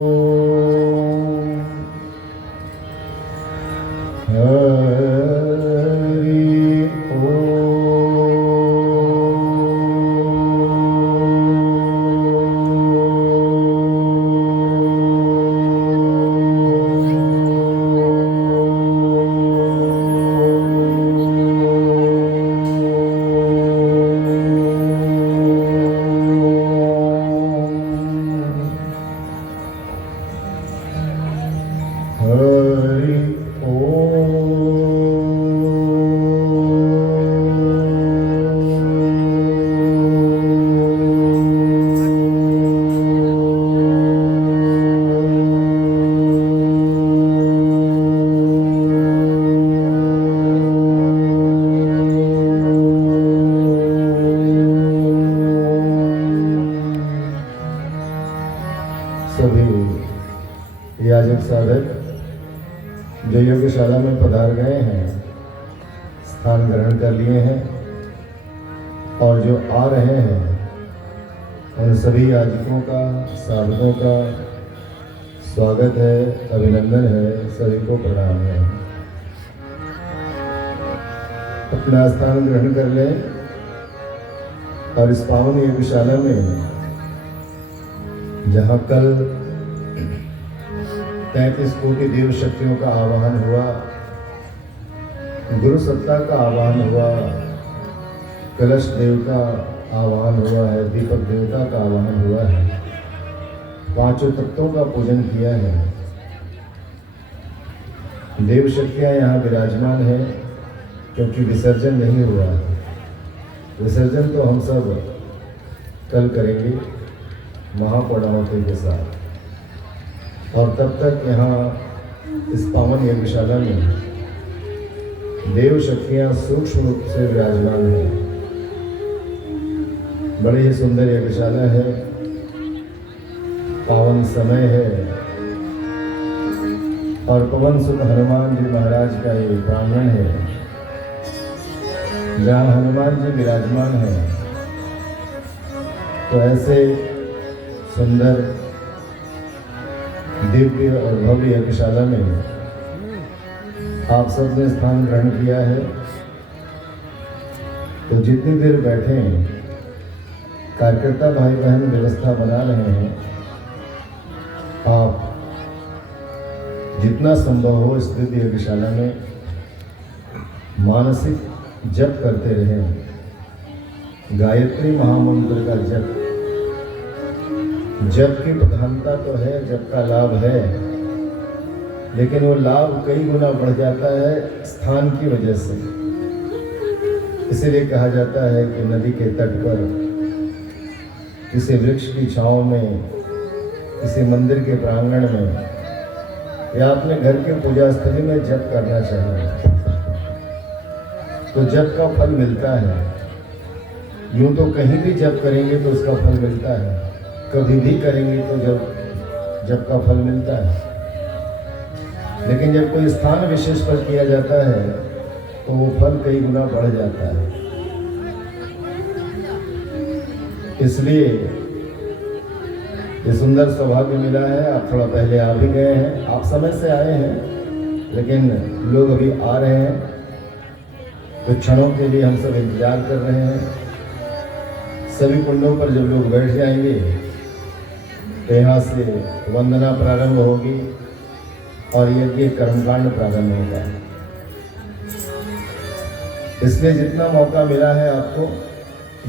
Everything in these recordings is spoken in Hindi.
सभी याजक साधक जो योगशाला में पधार गए हैं, स्थान ग्रहण कर लिए हैं और जो आ रहे हैं, उन सभी याजकों का, साधकों का स्वागत है, अभिनंदन है, सभी को प्रणाम है। अपना स्थान ग्रहण कर लें और इस पावन योगशाला में जहाँ कल 33 कोटि देव शक्तियों का आवाहन हुआ, गुरु सत्ता का आवाहन हुआ, कलश देव का आवाहन हुआ है, दीपक देवता का आवाहन हुआ है, पांचों तत्वों का पूजन किया है। देव शक्तियाँ यहाँ विराजमान है क्योंकि विसर्जन नहीं हुआ। विसर्जन तो हम सब कल करेंगे महापौर्णिमा के साथ, और तब तक यहाँ इस पावन यज्ञशाला में देव शक्तियाँ सूक्ष्म रूप से विराजमान है। बड़ी ही सुंदर यज्ञशाला है, पावन समय है और पवन सुत हनुमान जी महाराज का ये प्रांगण है जहाँ हनुमान जी विराजमान है। तो ऐसे सुंदर दिव्य और भव्य यज्ञशाला में आप सब ने स्थान ग्रहण किया है। तो जितनी देर बैठे कार्यकर्ता भाई बहन व्यवस्था बना रहे हैं, आप जितना संभव हो इस दिव्य यज्ञशाला में मानसिक जप करते रहें। गायत्री महामंत्र का जप की प्रधानता तो है, जप का लाभ है, लेकिन वो लाभ कई गुना बढ़ जाता है स्थान की वजह से। इसीलिए कहा जाता है कि नदी के तट पर, किसी वृक्ष की छांव में, किसी मंदिर के प्रांगण में या अपने घर के पूजा स्थली में जप करना चाहिए। तो जप का फल मिलता है। यूं तो कहीं भी जप करेंगे तो उसका फल मिलता है, कभी भी करेंगे तो जप का फल मिलता है, लेकिन जब कोई स्थान विशेष पर किया जाता है तो वो फल कई गुना बढ़ जाता है। इसलिए ये सुंदर सौभाग्य मिला है। आप थोड़ा पहले आ भी गए हैं, आप समय से आए हैं, लेकिन लोग अभी आ रहे हैं। कुछ क्षणों के लिए हम सब इंतजार कर रहे हैं। सभी कुंडों पर जब लोग बैठ जाएंगे तो यहाँ से वंदना प्रारंभ होगी और यज्ञ कर्मकांड प्रारंभ होगा। इसलिए जितना मौका मिला है आपको,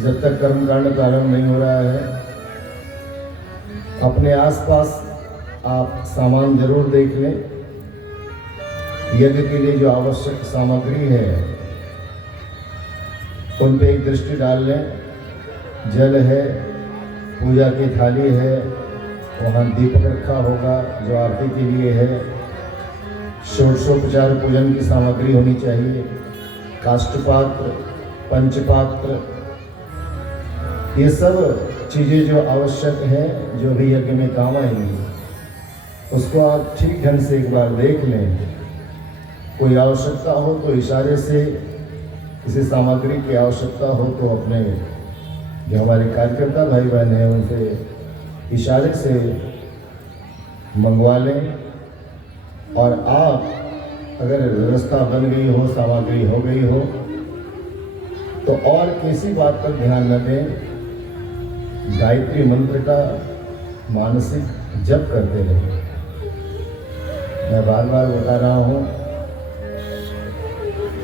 जब तक कर्मकांड प्रारंभ नहीं हो रहा है, अपने आसपास आप सामान जरूर देख लें। यज्ञ के लिए जो आवश्यक सामग्री है उन पे एक दृष्टि डाल लें। जल है, पूजा की थाली है, वहाँ दीपक रखा होगा जो आरती के लिए है, षोडशोपचार पूजन की सामग्री होनी चाहिए, काष्ठपात्र, पंचपात्र, ये सब चीज़ें जो आवश्यक हैं, जो भी यज्ञ में काम आएंगी, उसको आप ठीक ढंग से एक बार देख लें। कोई आवश्यकता हो तो इशारे से, किसी सामग्री की आवश्यकता हो तो अपने जो हमारे कार्यकर्ता भाई बहन हैं उनसे इशारे से मंगवा लें। और आप अगर व्यवस्था बन गई हो, सामग्री हो गई हो, तो और किसी बात पर ध्यान न दें, गायत्री मंत्र का मानसिक जप करते रहें। मैं बार बार बता रहा हूँ,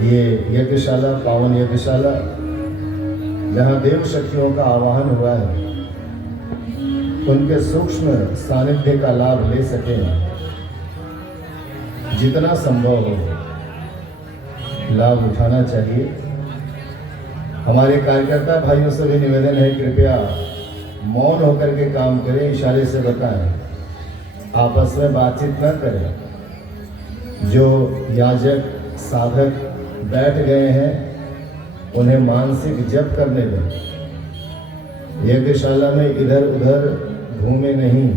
ये यज्ञशाला, पावन यज्ञशाला, जहाँ देव शक्तियों का आवाहन हुआ है, उनके सूक्ष्म सानिध्य का लाभ ले सकें, जितना संभव हो लाभ उठाना चाहिए। हमारे कार्यकर्ता भाइयों से भी निवेदन है, कृपया मौन होकर के काम करें, इशारे से बताएं, आपस में बातचीत न करें। जो याजक साधक बैठ गए हैं, उन्हें मानसिक जप करने दें। यज्ञशाला में इधर उधर घूमे नहीं,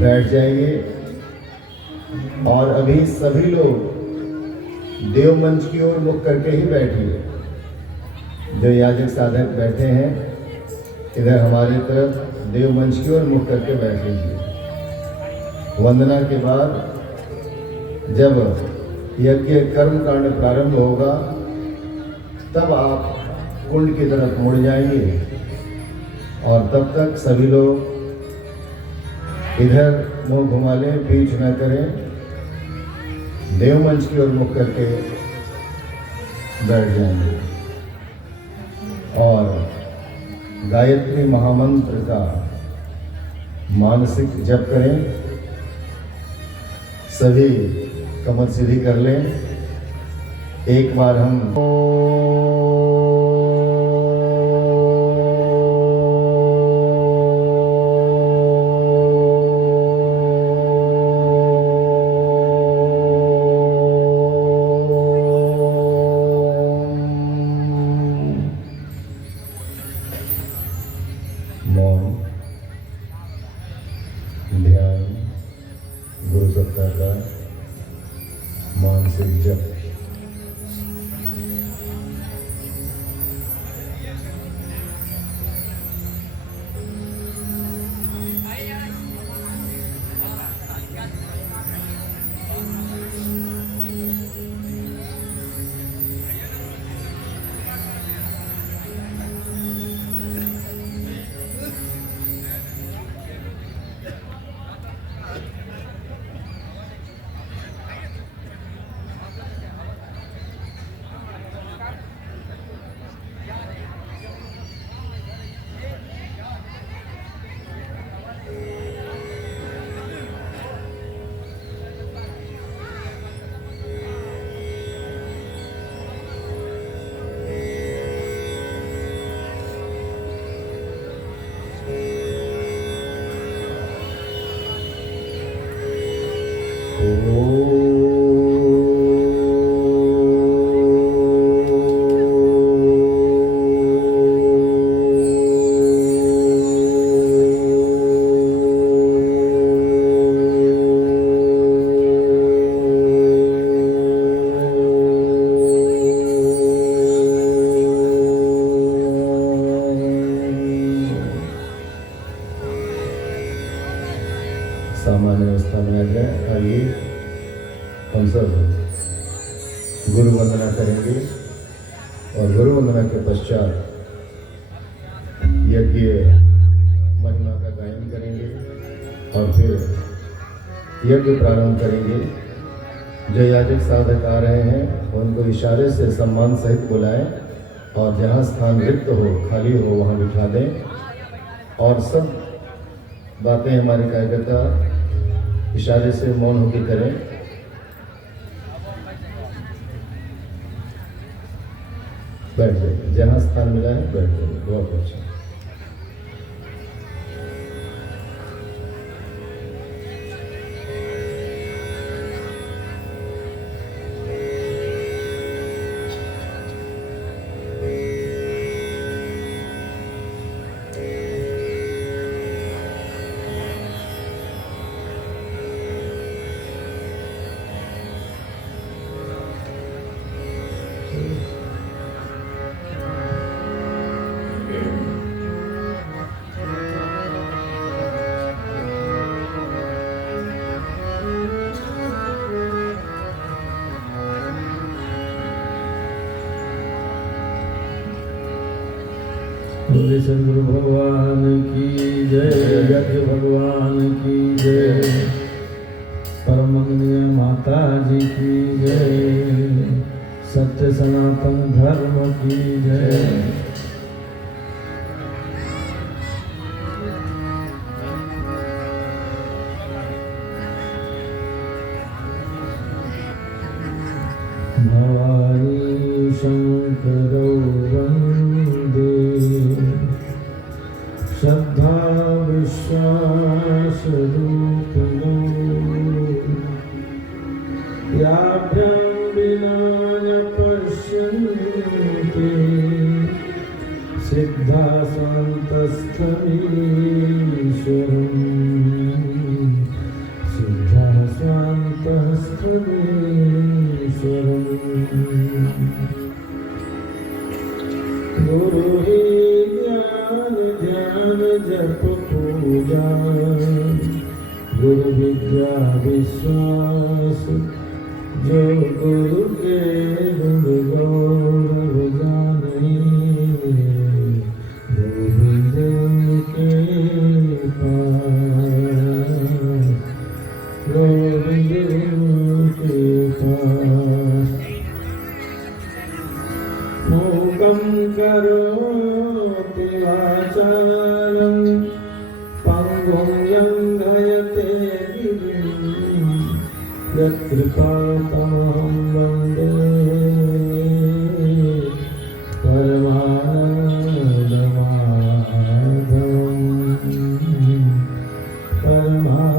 बैठ जाइए। और अभी सभी लोग देव मंच की ओर मुख करके ही बैठिए। जो याजक साधक बैठे हैं, इधर हमारी तरफ देव मंच की ओर मुख करके बैठ लीजिए। वंदना के बाद जब यज्ञ कर्म कांड प्रारंभ होगा, तब आप कुंड की तरफ मुड़ जाएंगे। और तब तक सभी लोग इधर मुंह घुमा लें, पीठ न करें, देव मंच की ओर मुख करके बैठ जाएंगे। और गायत्री महामंत्र का मानसिक जप करें। सभी कमर सीधी कर लें। एक बार हम मौन, ध्यान, गुरु सत्ता का मानसिक जप। सामान्य अवस्था में आ जाए। आइए हम सब गुरु वंदना करेंगे और गुरु वंदना के पश्चात यज्ञ महिमा का गायन करेंगे और फिर यज्ञ प्रारंभ करेंगे। जो याजक साधक आ रहे हैं, उनको इशारे से सम्मान सहित बुलाएं और जहाँ स्थान रिक्त हो, खाली हो, वहाँ बिठा दें। और सब बातें हमारे कार्यकर्ता इशारे से मौन होकर करें। बैठ जाइए, जहाँ स्थान मिला है बैठ जाइए। बहुत अच्छा। बोले सदगुरु भगवान की जय, यज्ञ भगवान की जय, परमंगनीय माता जी की जय, सत्य सनातन धर्म की जय। भवानी शंकरौ वंदे, श्रद्धा विश्वास रूपिणौ, याभ्यां विना न पश्यन्ति, सिद्धा स्वान्तस्थमीश्वरम्, सिद्धा स्वान्तस्थमीश्वरम्। गुरु ही ज्ञान ध्यान जप पूजा, गुरु विद्या विश्वास, जो गुरु के गुण गौरव जाने, गोविंद के पास, गोविंद के पास। मूकं करोति वाचालं, पंगुं लङ्घयते गिरिं, यत्कृपातमहं वन्दे परमानन्दमाधवं, परमानन्दमाधवं।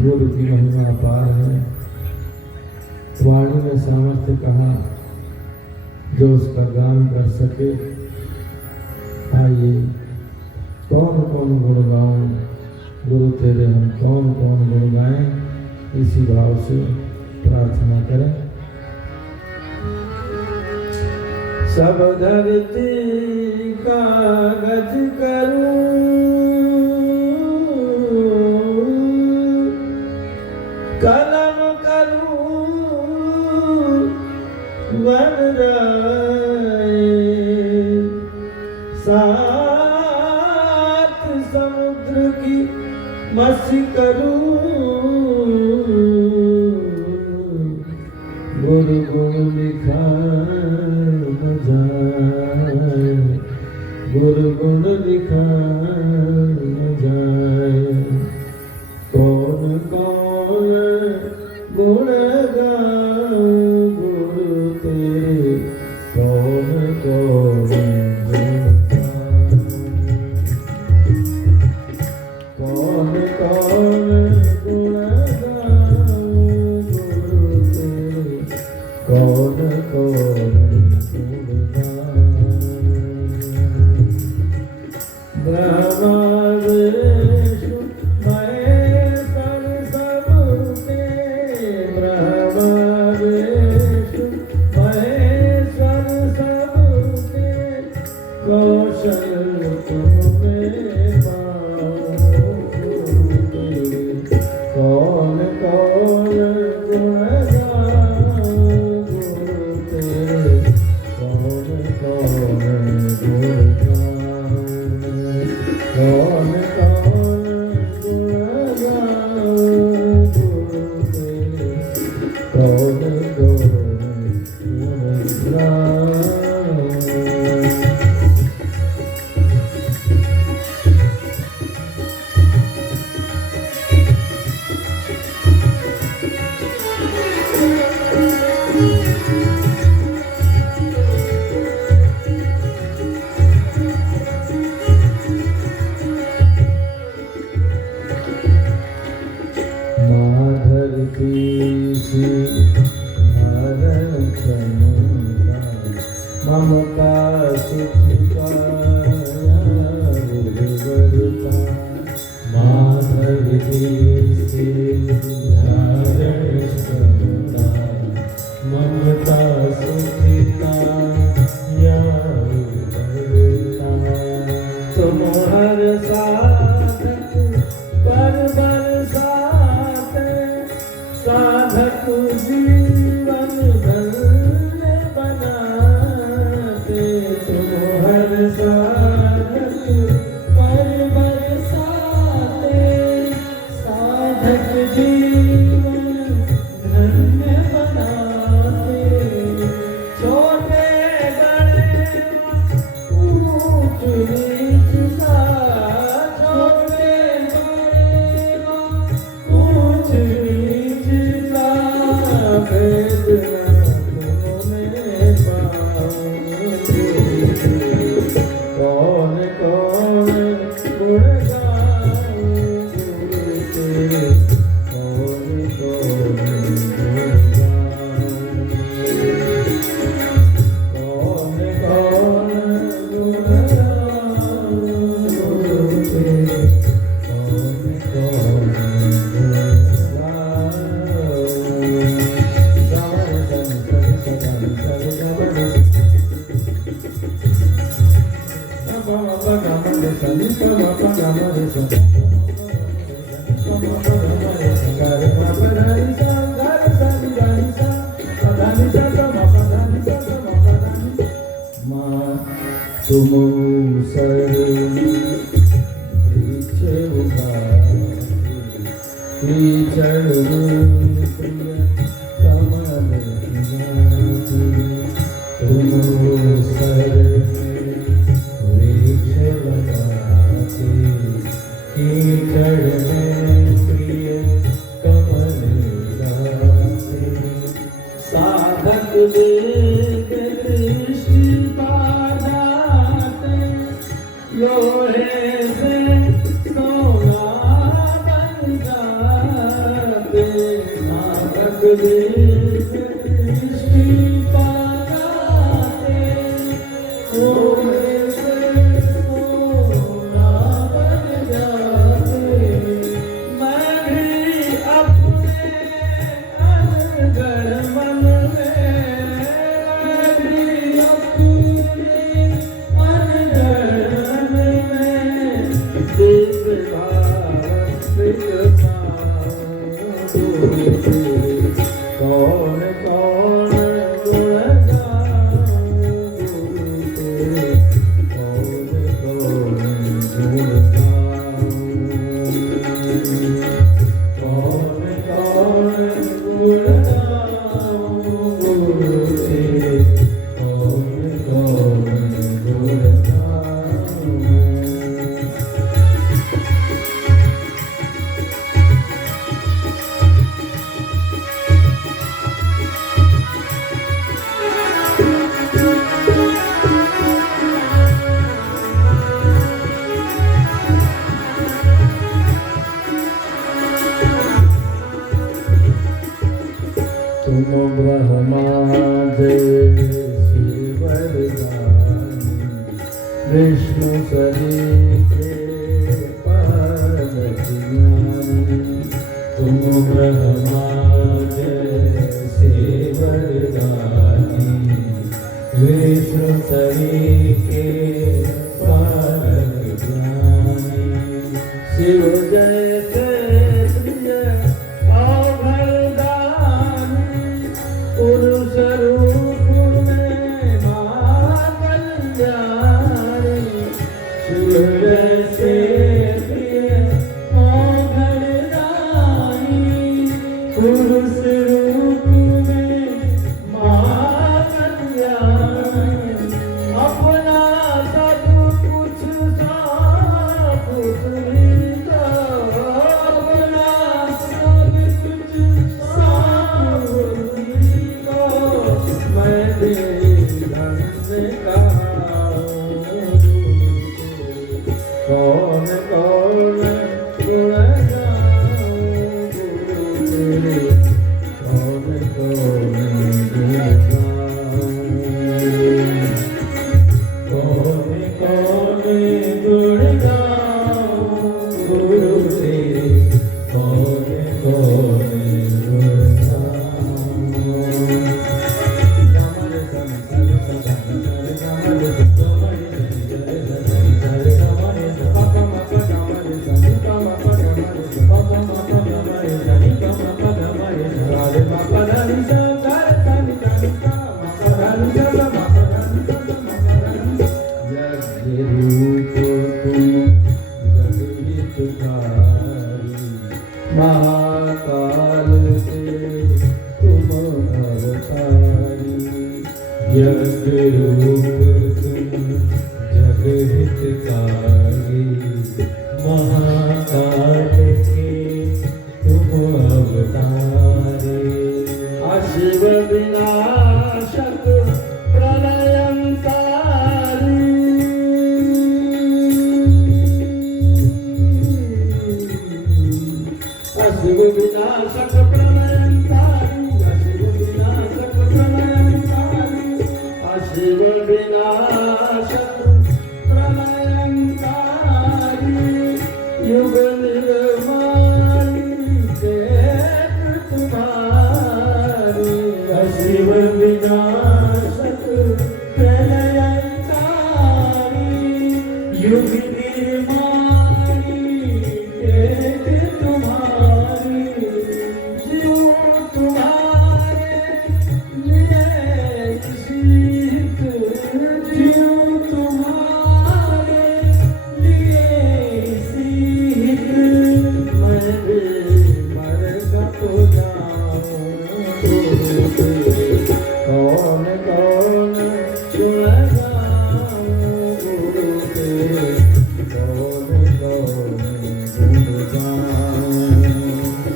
गुरु की महिमा अपार है। वाणी में सामर्थ्य कहा, जो उसका गान कर सके। आइए कौन कौन गुण गाऊं, गुरु तेरे हम कौन कौन गुण गाएं, इसी भाव से प्रार्थना करें। सब धरती कागज करूं, कलम करूं वन राय, सात समुद्र की मसी करूं, गुरु गुण लिखा न जाए, गुरु गुण लिखा न जाए। कौन कौन गुण गाऊं गुरु तेरे, कौन कौन गुण गाऊं, कौन कौन गुण गाऊं गुरु तेरे, कौन कौन गुण गाऊं। ब्रह्मा विष्णु महेश्वर सबके, ब्रह्मा विष्णु महेश्वर सबके, कौशल तुम्हें पाऊं तेरे, कौन कौन गुण गाऊं गुरु तेरे, कौन कौन गुण गाऊं, कौन कौन गुण गाऊं गुरु तेरे, कौन कौन गुण गाऊं। माधर की सी धारण क्षमता, ममता सुखिता गुरुवरता। माधर की सी धारण क्षमता, ममता सुखिता गुरुवरता। तुम हर साधक पर बरसाते, साधक जी सनि पमा पगा मरे सा पमा पगा मरे सा गा मा पा धा नि सा गा रे सा नि गा नि सा पा धा नि सा मा पा धा नि सा मा पा धा नि मा तुम शरण पीछे उगारी चरण प्रिय कमल किनारी तुम शरण पीछे लगाते चरण प्रिय कमल गाते साधक देख दृष्टि पादाते लोहे से सोना बन जाते साधक देख दृष्टि पादाते लोहे से सोना बन जाते मैं भी अपने अनगढ़ मन में मैं भी अपने अनगढ़ मन में देख भारत कौन कौन गुण गाऊं गुरु तेरे कौन कौन गुण गाऊं कौन कौन गुण गाऊं गुरु तेरे कौन कौन गुण गाऊं तुम ब्रह्मा जैसे वरदानी विष्णु सरीखे पारज्ञानी तुम ब्रह्मा जैसे वरदानी विष्णु सरीखे पारज्ञानी शिव जैसे प्रिय पुरुष रूप में मां कल्याणी शिव जैसे प्रिय औघड़दानी पुरुष रूप में मां कल्याणी अपना सब कुछ साथ तुम्हीं का अपना सब कुछ साथ मैं तेरी धन से कहा कौन कौन गुण गाऊं गुरु तेरे कौन कौन गुण गाऊं कौन कौन गुण गाऊं गुरु तेरे कौन कौन गुण गाऊं महाकाल से तुम अवतारी यज्ञ रूप तुम जग हितकारी महाकाल के तुम अवतारी अशिव विनाशक प्रलयंकारी अशिव विनाशक प्रलयंकारी अशिव विनाशक प्रलयंकारी अशिव विनाशक प्रलयंकारी युग निर्माणी देख तुम्हारी अशिव विनाशक प्रलयंकारी युग निर्माणी गुरु तेरे कौन कौन गुण गाऊं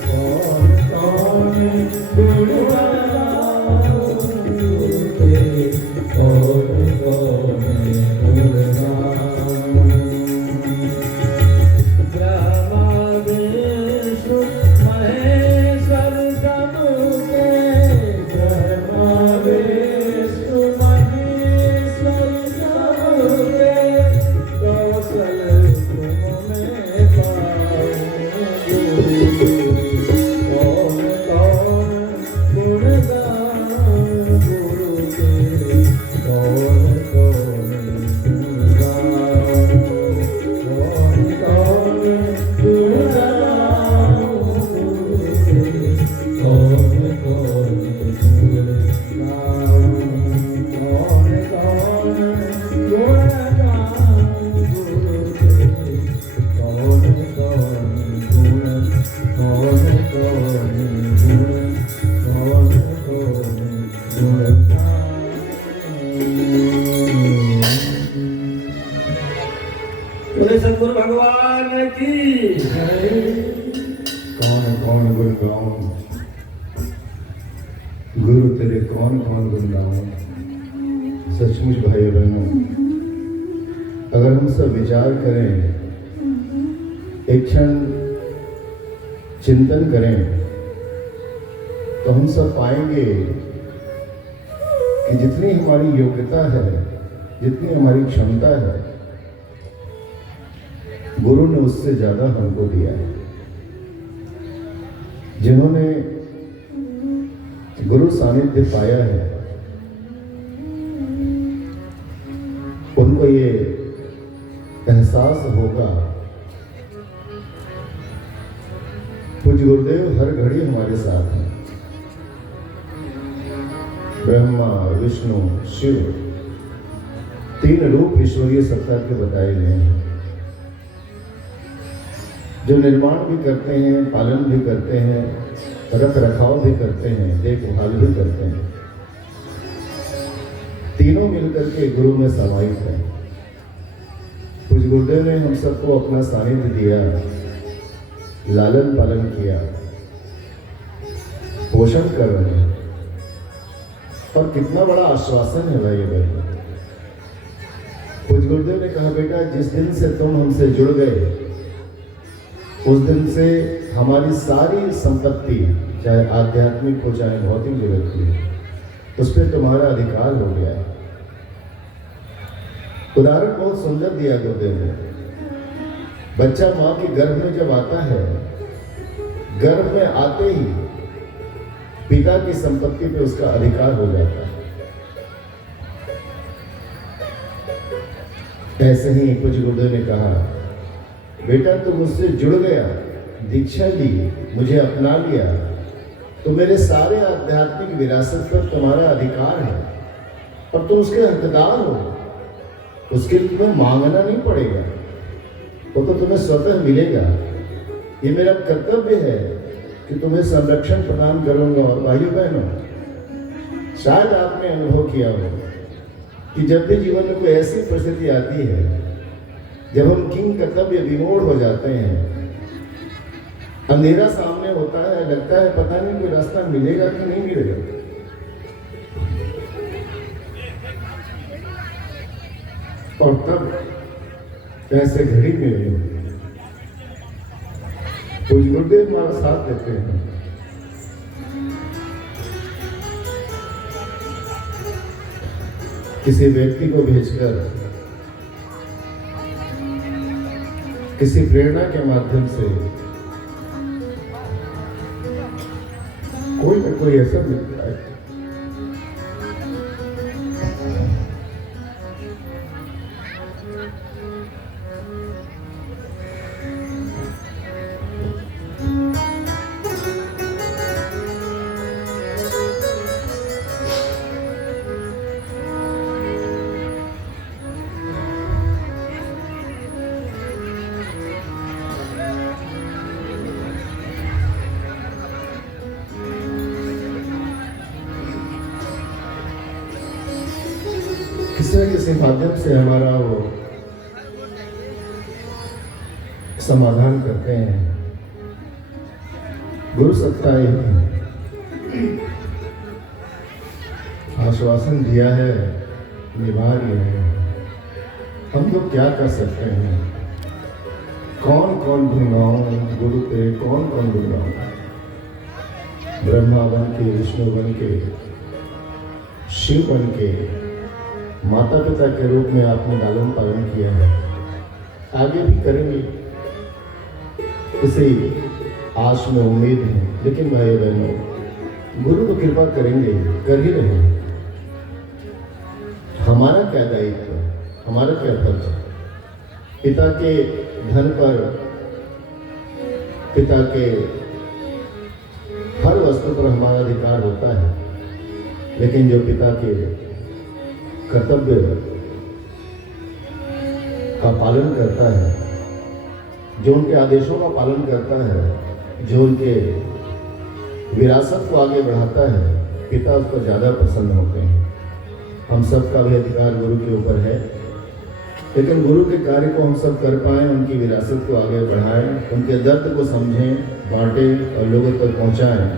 कौन कौन गुण गाऊं गुरु तेरे कौन कौन गुण गाऊं ब्रह्मा विष्णु महेश्वर सबके ब्रह्मा विष्णु महेश्वर सबके कौशल तुम में पाऊं गुरु कौन कौन गुण गाऊं गुरु तेरे कौन कौन गुण गाऊं कौन कौन गुण गाऊं गुरु तेरे कौन कौन गुण गाऊं कौन कौन गुण गाऊं गुरु तेरे कौन कौन गुण कौन कौन गुण कौन कौन गुण बोले सतगुरु भगवान की जय। कौन कौन गुण गाऊं गुरु तेरे कौन कौन गुण गाऊं। सचमुच भाई बहनों, अगर हम सब विचार करें, एक क्षण चिंतन करें, तो हम सब पाएंगे कि जितनी हमारी योग्यता है, जितनी हमारी क्षमता है, गुरु ने उससे ज्यादा हमको दिया है। जिन्होंने गुरु सानिध्य पाया है, उनको ये एहसास होगा पूज्य गुरुदेव हर घड़ी हमारे साथ हैं। ब्रह्मा विष्णु शिव तीन रूप ईश्वरीय सत्ता के बताए गए हैं, जो निर्माण भी करते हैं, पालन भी करते हैं, रख रखाव भी करते हैं, देखभाल भी करते हैं। तीनों मिलकर के गुरु में समाहित हैं। कुछ गुरुदेव ने हम सबको अपना सानिध्य दिया, लालन पालन किया, पोषण कर रहे हैं। और कितना बड़ा आश्वासन है भाई बहन। कुछ गुरुदेव ने कहा, बेटा जिस दिन से तुम हमसे जुड़ गए, उस दिन से हमारी सारी संपत्ति, चाहे आध्यात्मिक हो चाहे भौतिक जगत की, उस पर तुम्हारा अधिकार हो गया है। उदाहरण बहुत सुंदर दिया गुरुदेव ने। बच्चा मां के गर्भ में जब आता है, गर्भ में आते ही पिता की संपत्ति पे उसका अधिकार हो जाता है। ऐसे ही कुछ गुरुदेव ने कहा, बेटा तू मुझसे जुड़ गया, दीक्षा ली, मुझे अपना लिया, तो मेरे सारे आध्यात्मिक विरासत पर तुम्हारा अधिकार है और तुम उसके हकदार हो। उसके लिए तुम्हें मांगना नहीं पड़ेगा, वो तो तुम्हें स्वतः मिलेगा। ये मेरा कर्तव्य है कि तुम्हें संरक्षण प्रदान करूंगा। और भाइयों बहनों, शायद आपने अनुभव किया हो कि जब भी जीवन में कोई ऐसी परिस्थिति आती है जब हम किंग कर्तव्य विमोढ़ हो जाते हैं, अंधेरा सामने होता है, लगता है पता नहीं कोई रास्ता मिलेगा कि नहीं मिलेगा, और तब ऐसे घड़ी में कुछ गुरुदेव हमारा साथ देते हैं। किसी व्यक्ति को भेजकर, किसी प्रेरणा के माध्यम से कोई ना कोई ऐसा मिलता है। न किसी माध्यम से हमारा वो समाधान करते हैं। गुरु सत्ता ही आश्वासन दिया है, निभा रहे हैं। हम लोग क्या कर सकते हैं? कौन कौन गुण गाऊं गुरु तेरे, कौन कौन गुण गाऊं? ब्रह्मा बन के, विष्णु बन के, शिव बन के, माता पिता के रूप में आपने लालन पालन किया है, आगे भी करेंगे, इसी आश में उम्मीद है। लेकिन भाई बहनों, गुरु तो कृपा करेंगे, कर ही रहे हैं। हमारा क्या दायित्व, हमारा क्या फर्ज है? पिता के धन पर, पिता के हर वस्तु पर हमारा अधिकार होता है, लेकिन जो पिता के कर्तव्य का पालन करता है, जो उनके आदेशों का पालन करता है, जो उनके विरासत को आगे बढ़ाता है, पिता उस पर ज़्यादा प्रसन्न होते हैं। हम सब का भी अधिकार गुरु के ऊपर है, लेकिन गुरु के कार्य को हम सब कर पाएँ, उनकी विरासत को आगे बढ़ाएं, उनके दर्द को समझें, बांटें और लोगों तक पहुंचाएं,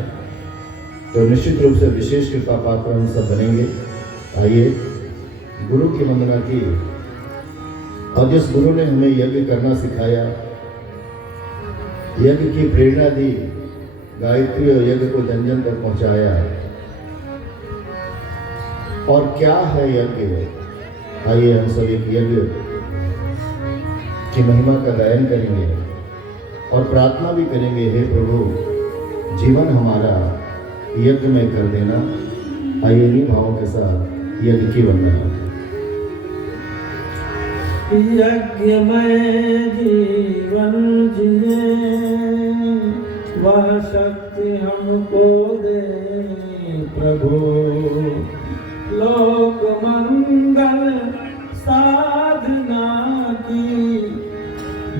तो निश्चित रूप से विशेष कृपा पात्र हम सब बनेंगे। आइए गुरु की वंदना की। और जिस गुरु ने हमें यज्ञ करना सिखाया, यज्ञ की प्रेरणा दी, गायत्री और यज्ञ को जन जन तक पहुंचाया, और क्या है यज्ञ? आइए हम सब एक यज्ञ की महिमा का गायन करेंगे और प्रार्थना भी करेंगे, हे प्रभु जीवन हमारा यज्ञ में कर देना। आइए इन्हीं भावों के साथ यज्ञ की वंदना। यज्ञ में जीवन जिए, वह शक्ति हमको दे प्रभु। लोक मंगल साधना की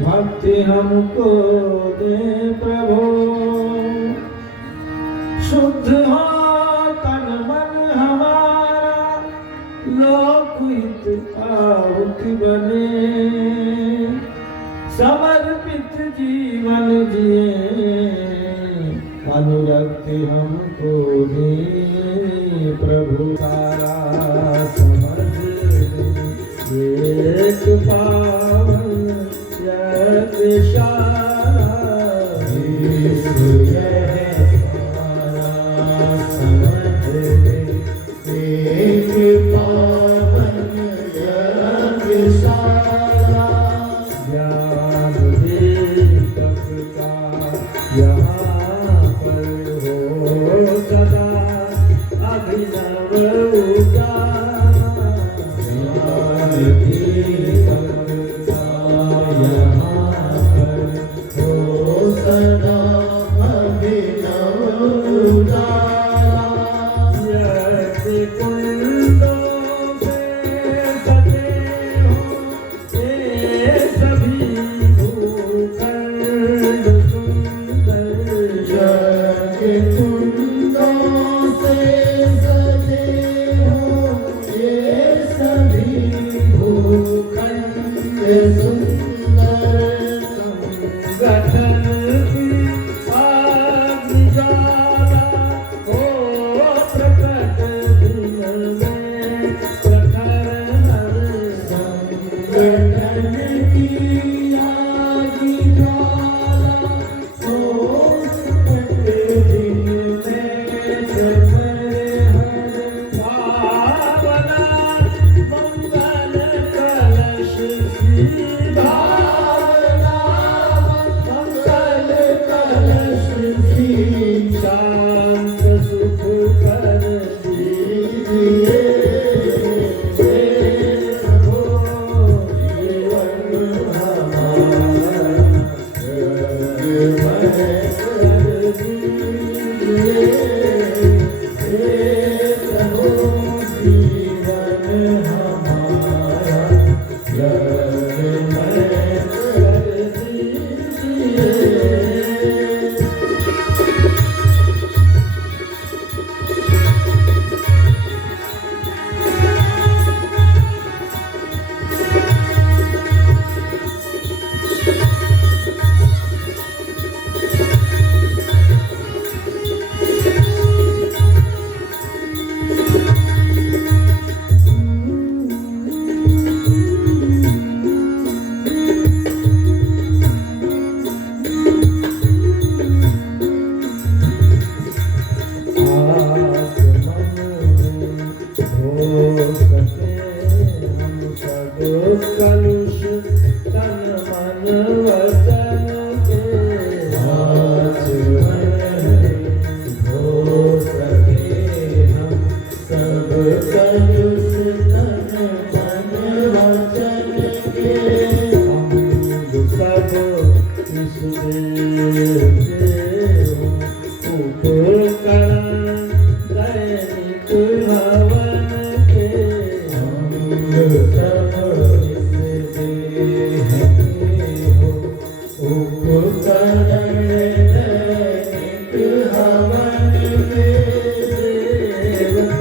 भक्ति हमको दे प्रभु। शुद्ध हो तन मन हमारा, लोकहित आहुति बने। समर्पित जीवन जिए, अनुरक्ति हमको दे प्रभु। सारा समझ एक पावन यज्ञशाला, कलुष तन मन वचन के आचरण हो सके हम सब कलुष तन मन वचन के हम सब इस देह के उपकरण दैनिक भवन के हम सब इस देह के हो उपकरण दैनिक भवन के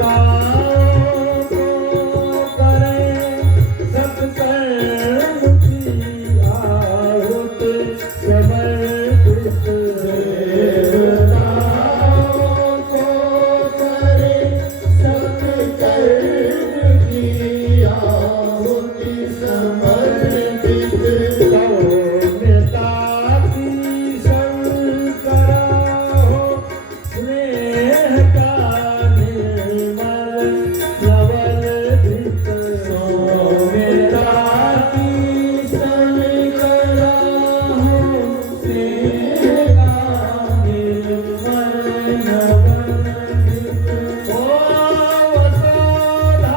देवताओं को करें सत्कर्म की आहुति समर्पित देवताओं को करें सत्कर्म की आहुति समर्पित सौम्यता की शंकरा हो स्नेह का निर्मल नवल धृत सौम्यता की शंकरा हो स्नेह का निर्मल नवल धृत ओ वसुधारा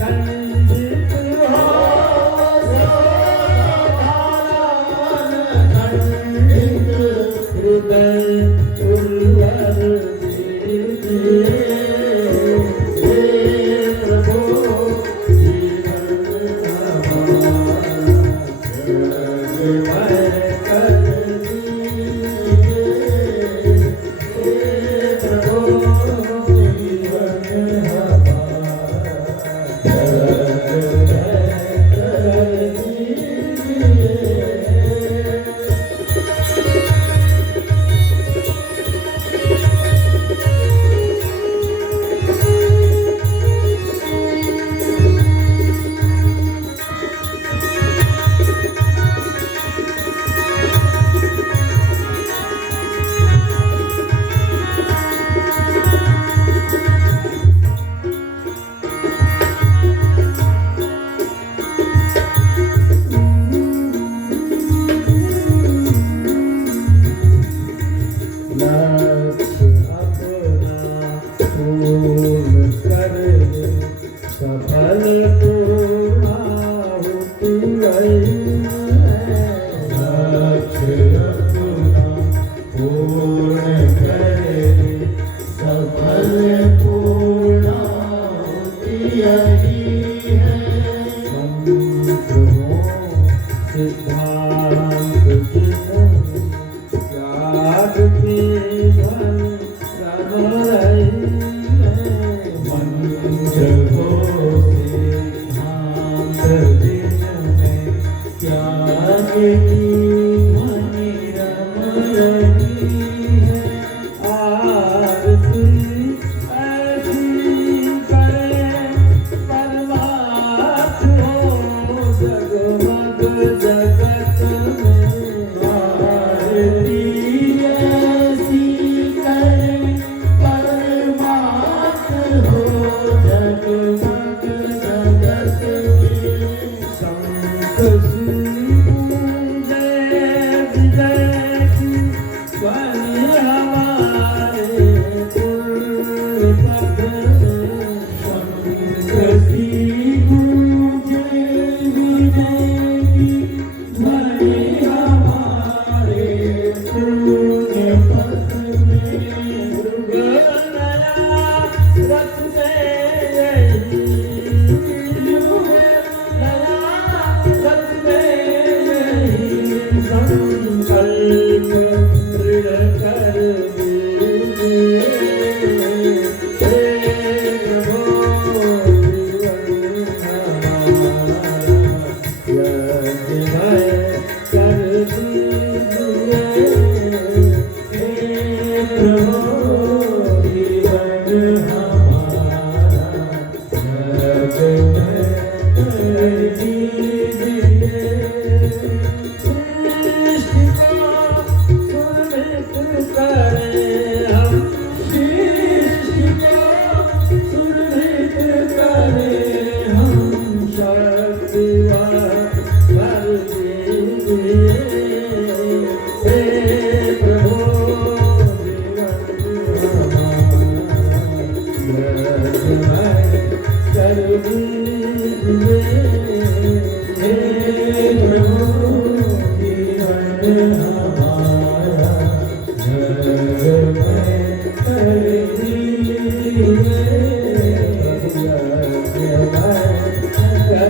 खंडित हो खंडित हृदय उर्वर दीजिए हे प्रभु जीवन हमारा जगमय कर दीजिए हे प्रभु जीवन हमारा जगमय कर दीजिए लक्ष्य अपना पूर्ण कर ले सफल पूर्णाहुति वही है लक्ष्य अपना पूर्ण कर ले सफल पूर्णाहुति यही है मंत्रों सिद्धांत जीवन त्याग की धन रम रही है मंत्रों सिद्धांत जिनमें त्याग की मणि रम रही है आरती ऐसी करें परमार्थ हो जगमग जगत में आरती ऐसी करें परमार्थ हो जगमग जगत में शंख श्री गूंजे विजय की ध्वनि हमारे गुरुपद में शंख श्री गूंजे विजय की ध्वनि हमारे गुरुपद में मृग नया रथ से यही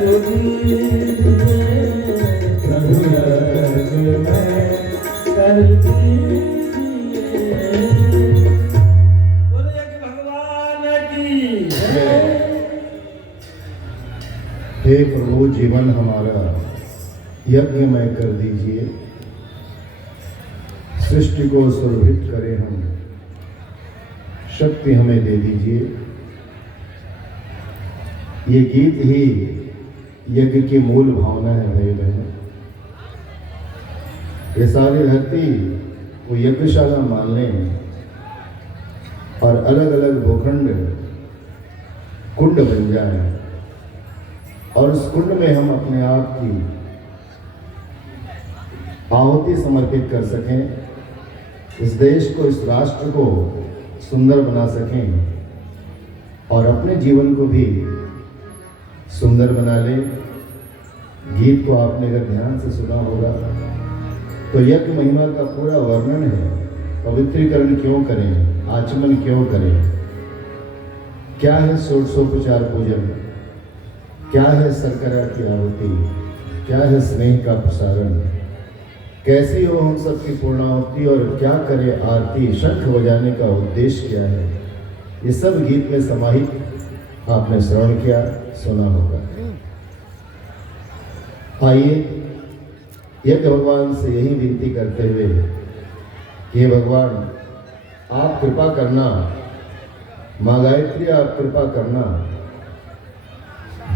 हे प्रभु, जीवन हमारा यज्ञमय कर दीजिए, सृष्टि को सुरभित करें हम, शक्ति हमें दे दीजिए। ये गीत ही यज्ञ की मूल भावना है भाई बहनों। ये सारी धरती को यज्ञशाला मान लें और अलग अलग भूखंड कुंड बन जाए और उस कुंड में हम अपने आप की आहुति समर्पित कर सकें, इस देश को, इस राष्ट्र को सुंदर बना सकें और अपने जीवन को भी सुंदर बना लें। गीत को आपने अगर ध्यान से सुना होगा तो यज्ञ महिमा का पूरा वर्णन है। पवित्रीकरण क्यों करें, आचमन क्यों करें, क्या है षोडशोपचार पूजन, क्या है शर्करा की आहुति, क्या है स्नेह का प्रसारण, कैसी हो हम सबकी पूर्णाहुति और क्या करे आरती, शंख बजाने का उद्देश्य क्या है, ये सब गीत में समाहित आपने श्रवण किया, सुना होगा। आइए यज्ञ भगवान से यही विनती करते हुए कि हे भगवान, आप कृपा करना, माँ गायत्री आप कृपा करना,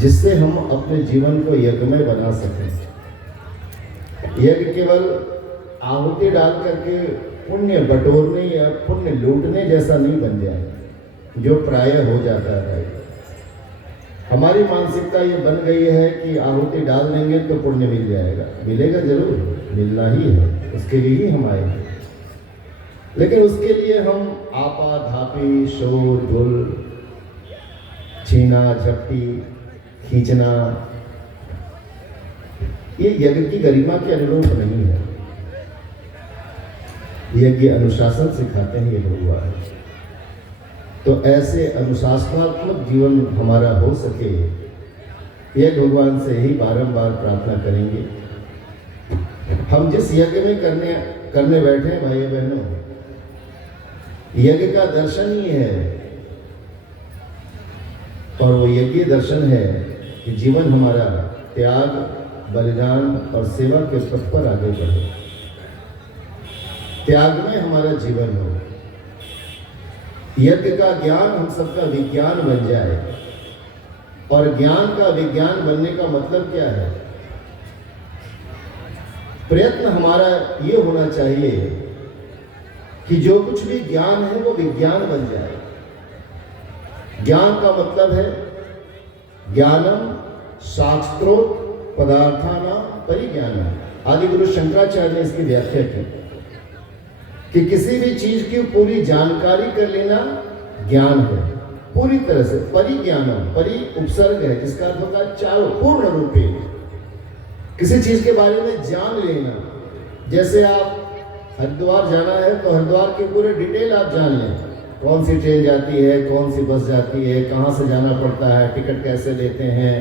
जिससे हम अपने जीवन को यज्ञमय बना सकें। यज्ञ केवल आहुति डाल करके पुण्य बटोरने या पुण्य लूटने जैसा नहीं बन जाए, जो प्रायः हो जाता है। हमारी मानसिकता ये बन गई है कि आहुति डाल देंगे तो पुण्य मिल जाएगा। मिलेगा जरूर, मिलना ही है, उसके लिए ही हम आए हैं। लेकिन उसके लिए हम आपा धापी, शोर गुल, छीना झपटी, खींचना, ये यज्ञ की गरिमा के अनुरूप नहीं है। यज्ञ अनुशासन सिखाते हैं ये भगवान। तो ऐसे अनुशासनात्मक जीवन हमारा हो सके, यह भगवान से ही बारंबार प्रार्थना करेंगे। हम जिस यज्ञ में करने बैठे हैं भाई बहनों, यज्ञ का दर्शन ही है, और वो यज्ञ दर्शन है कि जीवन हमारा त्याग, बलिदान और सेवा के पथ पर आगे बढ़े। त्याग में हमारा जीवन हो, यज्ञ का ज्ञान हम सबका विज्ञान बन जाए। और ज्ञान का विज्ञान बनने का मतलब क्या है? प्रयत्न हमारा ये होना चाहिए कि जो कुछ भी ज्ञान है वो विज्ञान बन जाए। ज्ञान का मतलब है ज्ञानम शास्त्रोक्त पदार्थानां परिज्ञानम। आदि गुरु शंकराचार्य ने इसकी व्याख्या की कि किसी भी चीज की पूरी जानकारी कर लेना ज्ञान है, पूरी तरह से। परिज्ञानम, परि उपसर्ग है जिसका अर्थ होता है चारों, पूर्ण रूपे किसी चीज के बारे में जान लेना। जैसे आप हरिद्वार जाना है तो हरिद्वार के पूरे डिटेल आप जान लें, कौन सी ट्रेन जाती है, कौन सी बस जाती है, कहाँ से जाना पड़ता है, टिकट कैसे लेते हैं,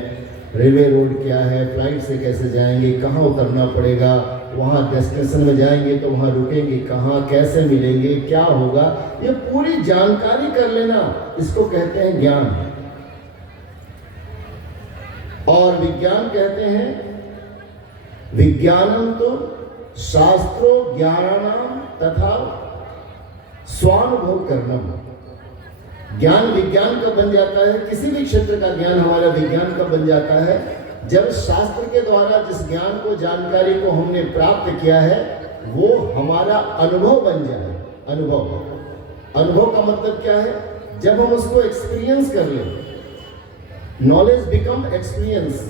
रेलवे रोड क्या है, फ्लाइट से कैसे जाएंगे, कहाँ उतरना पड़ेगा, वहाँ डेस्टिनेशन में जाएंगे तो वहाँ रुकेंगे कहाँ, कैसे मिलेंगे, क्या होगा, ये पूरी जानकारी कर लेना, इसको कहते हैं ज्ञान। और विज्ञान कहते हैं विज्ञानम तो शास्त्रो ज्ञानानाम तथा स्वानुभव करना। ज्ञान विज्ञान का बन जाता है, किसी भी क्षेत्र का ज्ञान हमारा विज्ञान का बन जाता है जब शास्त्र के द्वारा जिस ज्ञान को, जानकारी को हमने प्राप्त किया है वो हमारा अनुभव बन जाए। अनुभव का मतलब क्या है? जब हम उसको एक्सपीरियंस कर लें। Knowledge become experience.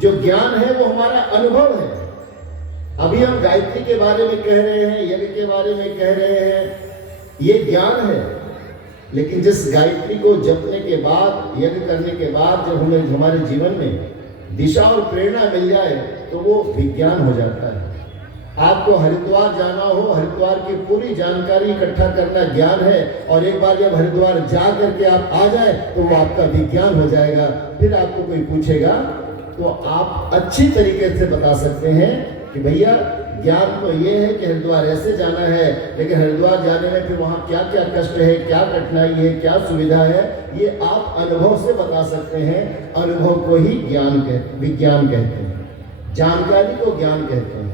जो ज्ञान है वो हमारा अनुभव है। अभी हम गायत्री के बारे में कह रहे हैं, यज्ञ के बारे में कह रहे हैं, ये ज्ञान है। लेकिन जिस गायत्री को जपने के बाद, यज्ञ करने के बाद जब हमें हमारे जीवन में दिशा और प्रेरणा मिल जाए तो वो विज्ञान हो जाता है। आपको हरिद्वार जाना हो, हरिद्वार की पूरी जानकारी इकट्ठा करना ज्ञान है, और एक बार जब हरिद्वार जा करके आप आ जाए तो वो आपका विज्ञान हो जाएगा। फिर आपको कोई पूछेगा तो आप अच्छी तरीके से बता सकते हैं कि भैया ज्ञान तो ये है कि हरिद्वार ऐसे जाना है, लेकिन हरिद्वार जाने में फिर वहाँ क्या क्या कष्ट है, क्या कठिनाई है, क्या सुविधा है, ये आप अनुभव से बता सकते हैं। अनुभव को ही विज्ञान कहते हैं, जानकारी को ज्ञान कहते हैं।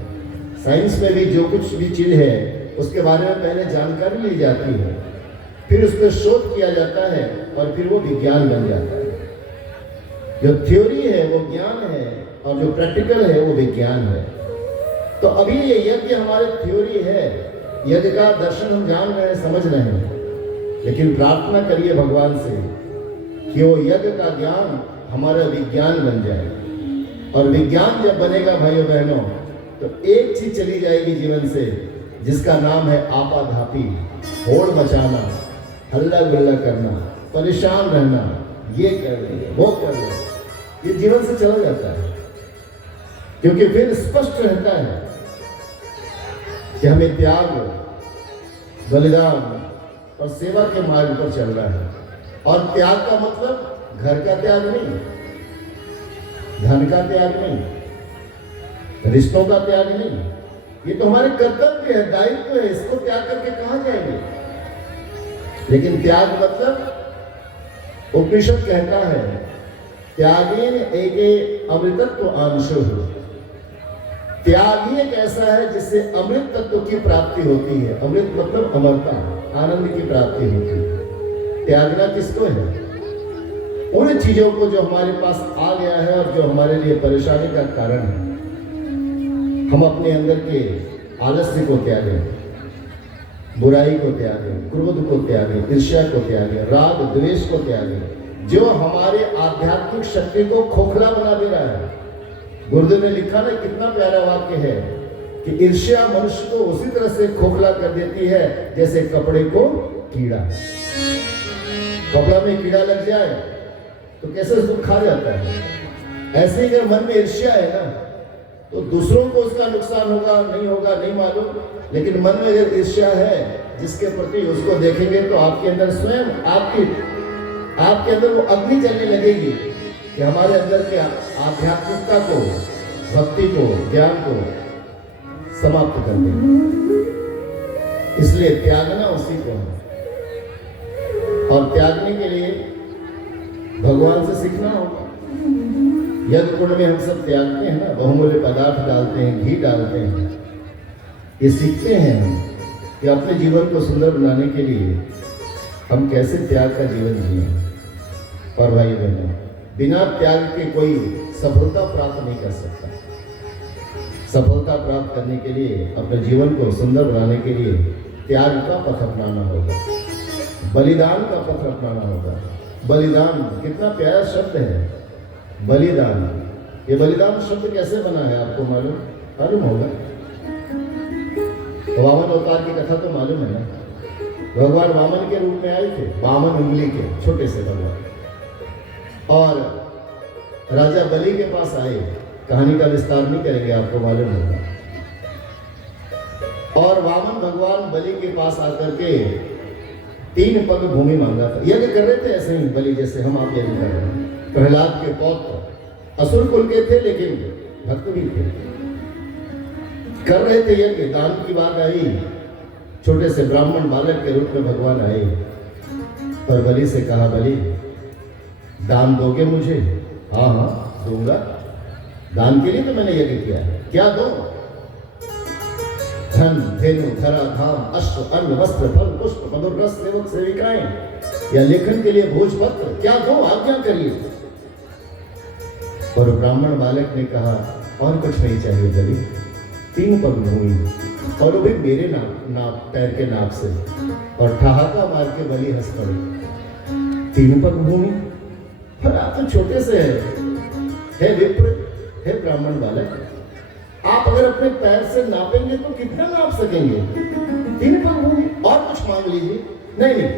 साइंस में भी जो कुछ भी चीज़ है उसके बारे में पहले जानकारी ली जाती है, फिर उस पर शोध किया जाता है और फिर वो विज्ञान बन जाता है। जो थ्योरी है वो ज्ञान है और जो प्रैक्टिकल है वो विज्ञान है। तो अभी ये यज्ञ हमारे थ्योरी है, यज्ञ का दर्शन हम जान रहे हैं, समझ रहे हैं, लेकिन प्रार्थना करिए भगवान से कि वो यज्ञ का ज्ञान हमारा विज्ञान बन जाए। और विज्ञान जब बनेगा भाइयों बहनों, तो एक चीज चली जाएगी जीवन से, जिसका नाम है आपाधापी, होड़ मचाना, हल्ला गुल्ला करना, परेशान रहना, ये कर ले वो कर ले, ये जीवन से चला जाता है। क्योंकि फिर स्पष्ट रहता है कि हमें त्याग, बलिदान और सेवा के मार्ग पर चल रहा है। और त्याग का मतलब घर का त्याग नहीं, धन का त्याग नहीं, रिश्तों का त्याग नहीं, ये तो हमारे कर्तव्य है, दायित्व है, इसको त्याग करके कहां जाएंगे। लेकिन त्याग मतलब उपनिषद कहता है त्यागेन एके अमृतत्व आंशो। त्याग ही एक ऐसा है जिससे अमृत तत्व की प्राप्ति होती है। अमृत मतलब अमरता, आनंद की प्राप्ति होती है। त्यागना किसको है? उन चीजों को जो हमारे पास आ गया है और जो हमारे लिए परेशानी का कारण है। हम अपने अंदर के आलस्य को त्यागें, बुराई को त्यागें, क्रोध को त्यागें, ईर्ष्या को त्यागें, राग द्वेष को त्यागें, जो हमारे आध्यात्मिक शक्ति को खोखला बना दे रहा है। गुरुदेव ने लिखा ना, कितना प्यारा वाक्य है कि ईर्ष्या मनुष्य को उसी तरह से खोखला कर देती है जैसे कपड़े को कीड़ा। कपड़ा में कीड़ा लग जाए तो कैसे उसको खा जाता है, ऐसे ही अगर मन में ईर्ष्या है ना, तो दूसरों को उसका नुकसान होगा नहीं होगा नहीं मालूम, लेकिन मन में अगर ईर्ष्या है जिसके प्रति, उसको देखेंगे तो आपके अंदर स्वयं आपके अंदर वो अग्नि जलने लगेगी कि हमारे अंदर के आध्यात्मिकता को, भक्ति को, ज्ञान को समाप्त कर देंगे। इसलिए त्यागना उसी को है, और त्यागने के लिए भगवान से सीखना होगा। यज्ञ कुंड में हम सब त्यागते हैं ना, बहुमूल्य पदार्थ डालते हैं, घी डालते हैं, ये सीखते हैं हम कि अपने जीवन को सुंदर बनाने के लिए हम कैसे त्याग का जीवन जिए। और भाई बहनों, बिना त्याग के कोई सफलता प्राप्त नहीं कर सकता। सफलता प्राप्त करने के लिए, अपने जीवन को सुंदर बनाने के लिए त्याग का पथ अपनाना होगा, बलिदान का पथ अपनाना होगा। बलिदान कितना प्यारा शब्द है, बलिदान। ये बलिदान शब्द कैसे बना है आपको मालूम होगा? वामन अवतार की कथा तो मालूम है ना। भगवान वामन के रूप में आए थे, वामन उंगली के छोटे से भगवान, और राजा बलि के पास आए। कहानी का विस्तार नहीं करेंगे, आपको मालूम होगा। और वामन भगवान बलि के पास आकर के 3 पग भूमि मांगा था। यज्ञ कर रहे थे ऐसे ही बलि, जैसे हम आप यज्ञ कर रहे हैं। प्रहलाद के पौत्र असुर कुल के थे, लेकिन भक्त भी थे, कर रहे थे यज्ञ। दान की बात आई, छोटे से ब्राह्मण बालक के रूप में भगवान आए और बलि से कहा, बलि दान दोगे मुझे? हाँ हाँ दूंगा, दान के लिए तो मैंने यज्ञ किया है। क्या दो? धन, धेनु, धरा, धाम, अश्व, अन्न, वस्त्र, फल, पुष्प, मधुर रस, सेवक सेविकाएं, या लेखन के लिए भोजपत्र, क्या दो? आज्ञा करिए। और ब्राह्मण बालक ने कहा, और कुछ नहीं चाहिए बलि, 3 पग भूमि, और वो भी मेरे नाप पैर के नाप से। और ठहाका मार के बलि हंस पड़े। 3 पग भूमि? पर आप तो छोटे से है विप्र, है ब्राह्मण बालक, आप अगर अपने पैर से नापेंगे तो कितना नाप सकेंगे? 3 पग भूमि, और कुछ मांग लीजिए। नहीं,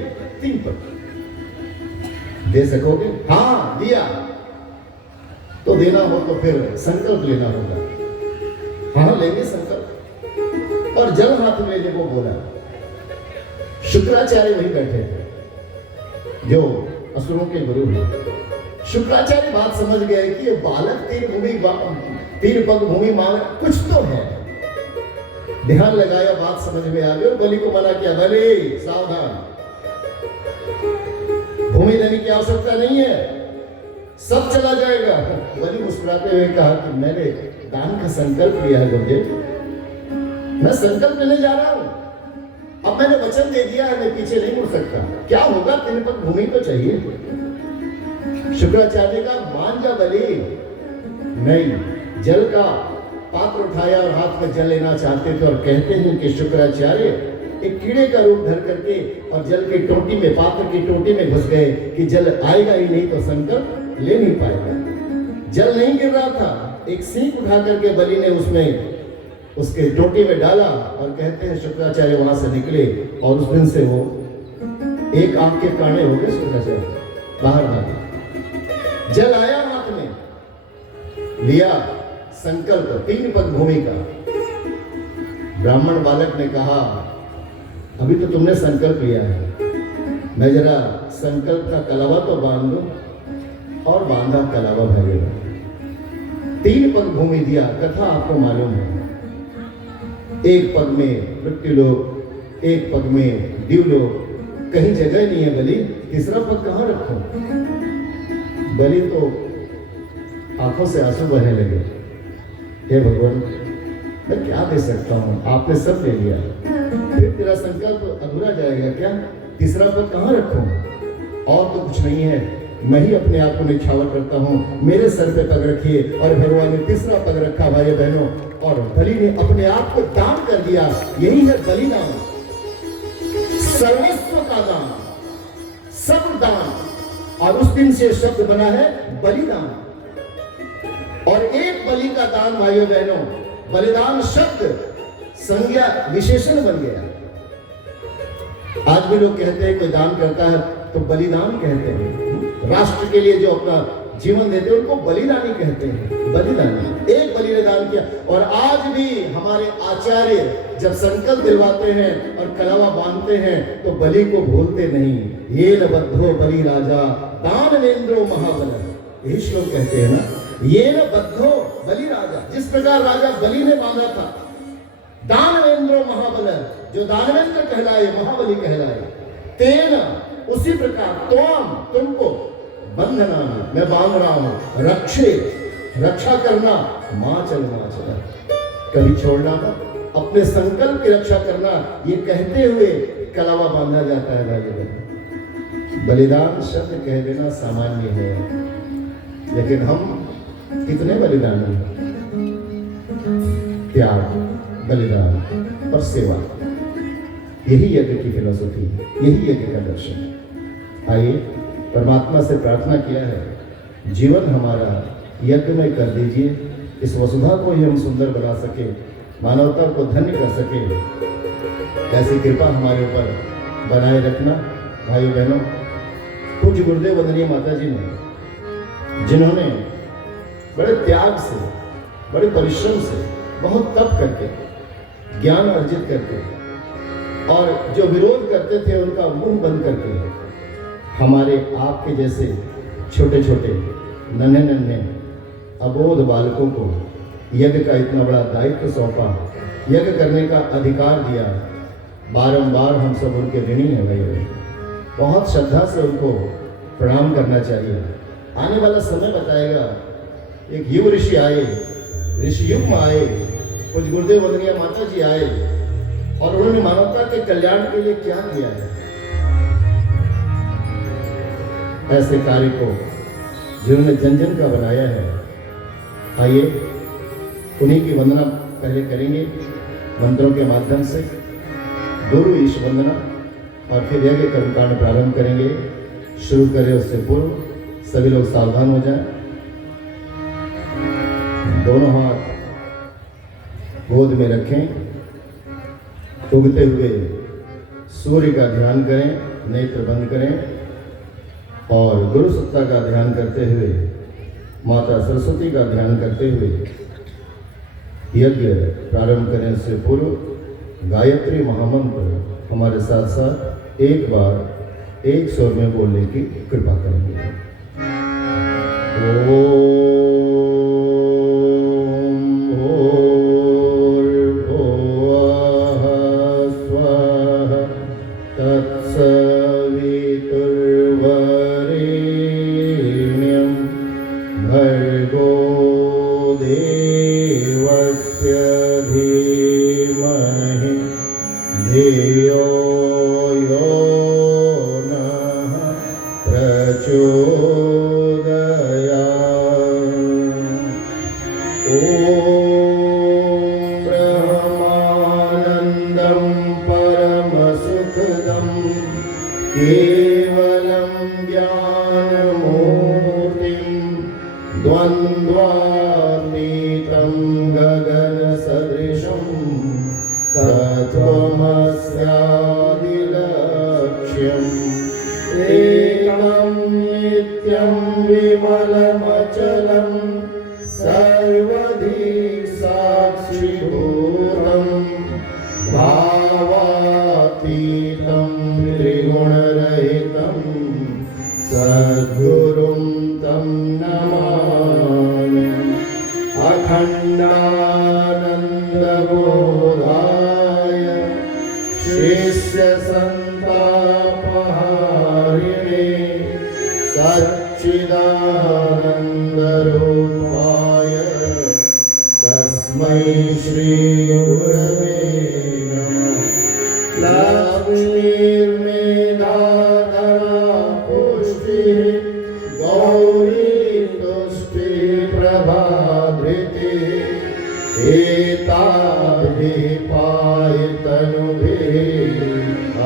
3 पग दे सकोगे? हाँ दिया। तो देना हो तो फिर संकल्प लेना होगा। हाँ लेंगे संकल्प। और जल हाथ में लेने को बोला। शुक्राचार्य वहीं बैठे थे, जो असुरों के गुरु हैं। शुक्राचार्य बात समझ गए कि ये बालक तीन पग भूमि मांग कुछ तो है। ध्यान लगाया, बात समझ में आ गई और बलि को मना किया, बलि सावधान, भूमि देने की आवश्यकता नहीं है, सब चला जाएगा। बलि मुस्कुराते हुए कहा कि मैंने दान का संकल्प लिया है गुरुदेव, मैं संकल्प लेने जा रहा हूं, अब मैंने वचन दे दिया है, मैं पीछे नहीं मुड़ सकता, क्या होगा, 3 पग भूमि तो चाहिए। शुक्राचार्य का मान जा बलि। नहीं, जल का पात्र उठाया और हाथ में जल लेना चाहते थे और कहते हैं कि शुक्राचार्य एक कीड़े का रूप धर करके और जल की टोटी में, पात्र की टोटी में घुस गए कि जल आएगा ही नहीं तो संकल्प ले नहीं पाएगा। जल नहीं गिर रहा था, एक सीख उठा करके बलि ने उसमें उसके टोटी में डाला और कहते हैं शुक्राचार्य वहां से निकले और उस दिन से वो एक आंख के काने हो गए। शुक्राचार्य बाहर भागे, जल आया हाथ में, लिया संकल्प 3 पग भूमि का। ब्राह्मण बालक ने कहा अभी तो तुमने संकल्प लिया है, मैं जरा संकल्प का कलावा तो बांध दूं, और बांधा कलावा भरेगा। 3 पग भूमि दिया, कथा आपको मालूम है। एक पग में मृत्यु लोग, एक पग में दिव लोग, कहीं जगह नहीं है बलि, तीसरा पग कहां रखो। बलि तो आंखों से आंसू बहने लगे, हे भगवान मैं क्या दे सकता हूं, आपने सब ले लिया, फिर तेरा संकल्प अधूरा जाएगा क्या, तीसरा पग कहां रखूं, और तो कुछ नहीं है, मैं ही अपने आप को निछावर करता हूं, मेरे सर पे पग रखिए। और भगवान ने तीसरा पग रखा भाई बहनों, और बलि ने अपने आप को दान कर दिया। यही है बलिदान, सर्वस्व का दान, सब दान। और उस दिन से शब्द बना है बलिदान। और एक बलि का दान भाइयों बहनों, बलिदान शब्द संज्ञा विशेषण बन गया। आज भी लोग कहते हैं कोई दान करता है तो बलिदान कहते हैं, राष्ट्र के लिए जो अपना जीवन देते हैं उनको बलिदानी कहते हैं। बलिदानी, एक बलि ने दान किया। और आज भी हमारे आचार्य जब संकल्प दिलवाते हैं और कलावा बांधते हैं तो बलि को भूलते नहीं। ये न बद्धो बलि राजा दानवेंद्रो महाबल, यही श्लोक कहते हैं ना, ये न बद्धो बलि राजा, जिस प्रकार राजा बलि ने बांधा था, दानवेंद्रो महाबल, जो दानवेंद्र कहलाए, महाबली कहलाए, तेन उसी प्रकार त्वम, तुमको बंधना में मैं बांध रहा हूं, रक्षे रक्षा करना, मां चल, कभी छोड़ना मत, अपने संकल्प की रक्षा करना, ये कहते हुए कलावा बांधा जाता है भाई। बलिदान शब्द कह देना सामान्य है, लेकिन हम कितने बलिदान हैं? त्याग, बलिदान और सेवा, यही यज्ञ की फिलॉसफी है, यही यज्ञ का दर्शन है। आइए परमात्मा से प्रार्थना किया है, जीवन हमारा यज्ञ में कर दीजिए, इस वसुधा को ही हम सुंदर बना सके, मानवता को धन्य कर सके, ऐसी कृपा हमारे ऊपर बनाए रखना। भाई बहनों, पूज्य गुरुदेव वंदनीय माता जी ने, जिन्होंने बड़े त्याग से, बड़े परिश्रम से, बहुत तप करके, ज्ञान अर्जित करके, और जो विरोध करते थे उनका मुंह बंद करके, हमारे आपके जैसे छोटे छोटे नन्हे नन्हे अबोध बालकों को यज्ञ का इतना बड़ा दायित्व सौंपा, यज्ञ करने का अधिकार दिया। बारंबार हम सब उनके ऋणी हैं भाई, बहुत श्रद्धा से उनको प्रणाम करना चाहिए। आने वाला समय बताएगा, एक युग ऋषि आए, ऋषि युग में आए, कुछ गुरुदेव वंदनीय माता जी आए, और उन्होंने मानवता के कल्याण के लिए क्या किया है। ऐसे कार्य को जिन्होंने जन जन का बनाया है, आइए उन्हीं की वंदना पहले करेंगे मंत्रों के माध्यम से, गुरु ईश वंदना, और फिर यज्ञ कर्मकांड प्रारंभ करेंगे। शुरू करें उससे पूर्व सभी लोग सावधान हो जाएं, दोनों हाथ गोद में रखें, उगते हुए सूर्य का ध्यान करें, नेत्र बंद करें, और गुरु सत्ता का ध्यान करते हुए, माता सरस्वती का ध्यान करते हुए यज्ञ प्रारंभ करें। इससे पूर्व गायत्री महामंत्र हमारे साथ साथ एक बार एक स्वर में बोलने की कृपा करेंगे। भूर्भुवः स्वः तत्सवितुर्वरेण्यं भर्गो देवस्य धीमहि धियो यो नः प्रचोदयात्। ॐ ब्रह्मानन्दं परमसुखदं केवलं ज्ञानमूर्तिं द्वन्द्वातीतं गगनसदृशं तत्त्वमस्यादिलक्ष्यम् एकं नित्यं विमलमचलं सर्वधी साक्षिभूतं भावातीतं त्रिगुणरहितं सद्गुरुं तं नमामि। अखण्डानन्दबोधाय शिष्यसन्तापहारिणे सच्चिदानन्दरूपाय तस्मै श्रीगुरवे नमः। लक्ष्मीर्मेधाधरा पुष्टिः गौरी तुष्टिः प्रभाधृतिः एताभिः पायतनुभिः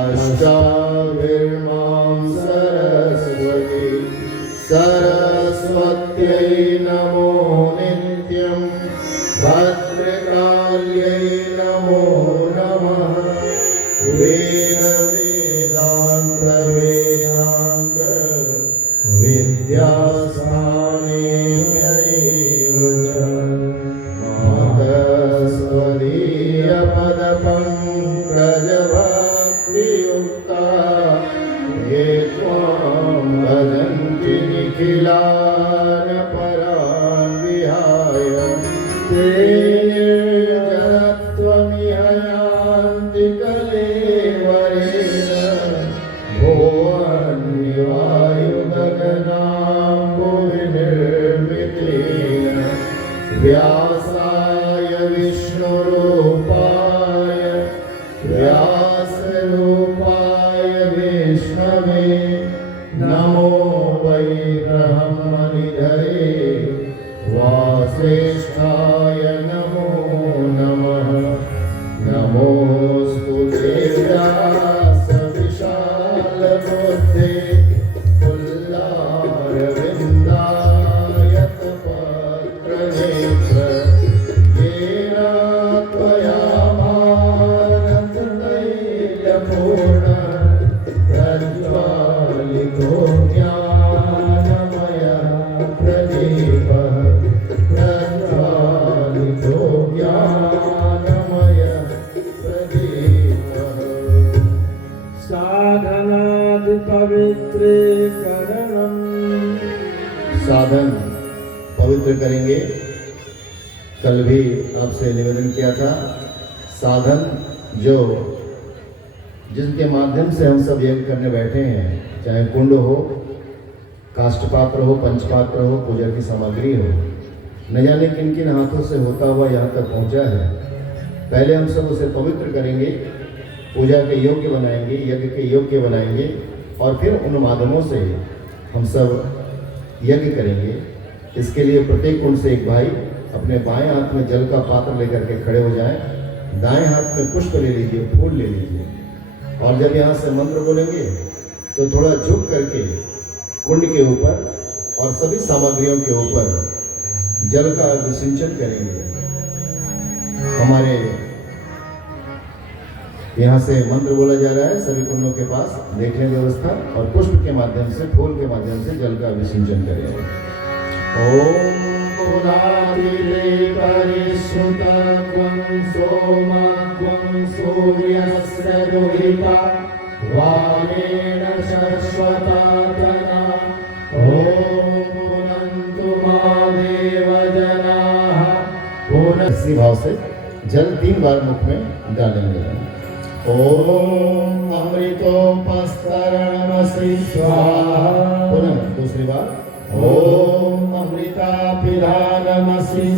अष्टाभिर्मां सरस्वती। सरस्वत्यै नमो नित्यं भद्रकाल्यै नमो नमः। वेदान्तवेदान्त विद्यास्थानेभ्यैव च मातस्त्वदीयपदपङ्कजभक्तियुक्ता ये त्वां भजन्ति निखिलान् परान् विहाय ते निर्जरत्वमिह यान्ति कलेवरेण भुवन्निवायुगगनाम्बुविनिर्मितेन व्यासाय विष्णुरूपाय व्यासरूपाय विष्णवे नमो वै ब्रह्मनिधये वासिष्ठाय नमो नमः। नमोऽस्तु ते व्यासविशालबुद्धे पुल्लारविन्दायतपत्रनेत्र येन त्वया भारततैलपूर्ण प्रज्वालितो ज्ञानमय प्रदीपः प्रज्वालितो ज्ञानमय प्रदीपः। साधनादि पवित्रीकरणम् साधन पवित्र करेंगे। कल भी आपसे निवेदन किया था, साधन जो जिनके माध्यम से हम सब यज्ञ करने बैठे हैं, चाहे कुंड हो, काष्ठपात्र हो, पंचपात्र हो, पूजा की सामग्री हो, न जाने किन किन हाथों से होता हुआ यहाँ तक पहुँचा है। पहले हम सब उसे पवित्र करेंगे, पूजा के योग्य बनाएंगे, यज्ञ के योग्य बनाएंगे, और फिर उन माध्यमों से हम सब यज्ञ करेंगे। इसके लिए प्रत्येक कुंड से एक भाई अपने बाएं हाथ में जल का पात्र लेकर के खड़े हो जाएं, दाएं हाथ में पुष्प ले लीजिए, फूल ले लीजिए, और जब यहाँ से मंत्र बोलेंगे तो थोड़ा झुक करके कुंड के ऊपर और सभी सामग्रियों के ऊपर जल का विसिंचन करेंगे। हमारे यहाँ से मंत्र बोला जा रहा है, सभी कुंडों के पास देख लें व्यवस्था, और पुष्प के माध्यम से, फूल के माध्यम से जल का विसिंचन करेंगे। ओम पुरातिरे परिश्रुता त्वं सोमा त्वं सूर्यस्य दुहिता वारेण शश्वता तना। ओम पुनन्तु इसी भाव से जल 3 बार मुख में डालेंगे। ओम अमृतोपस्तरणमसि स्वाहा। पुनः दूसरी बार ओम अमृतापिधानमसि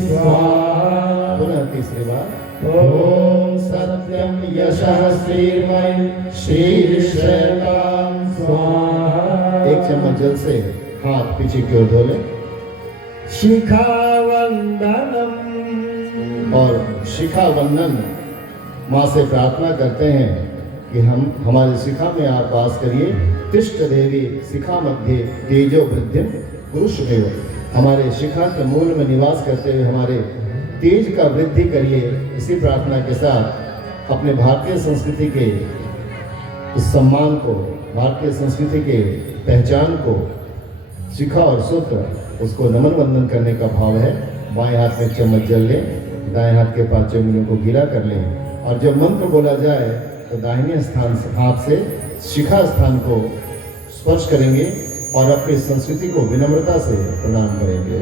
स्वाहा। पुनः तीसरी बार ओम सत्यम यशः श्रीर्मय शीर्षकाम स्वाहा। 1 चम्मच जल से हाथ पीछे की ओर धो लें। शिखा वंदनम। और शिखा वंदन माँ से प्रार्थना करते हैं कि हमारे शिखा में आप वास करिए। तिष्ठ देवी शिखा मध्य तेजो वृद्धिम पुरुषमेव। हमारे शिखा के मूल में निवास करते हुए हमारे तेज का वृद्धि करिए। इसी प्रार्थना के साथ अपने भारतीय संस्कृति के इस सम्मान को, भारतीय संस्कृति के पहचान को, शिखा और सूत्र, उसको नमन वंदन करने का भाव है। बाएं हाथ में चम्मच जल लें, दाएं हाथ के 5 उंगलियों को गीला कर लें और जब मंत्र बोला जाए तो दाहिने स्थान से हाथ से शिखा स्थान को स्पर्श करेंगे और अपनी संस्कृति को विनम्रता से प्रणाम करेंगे।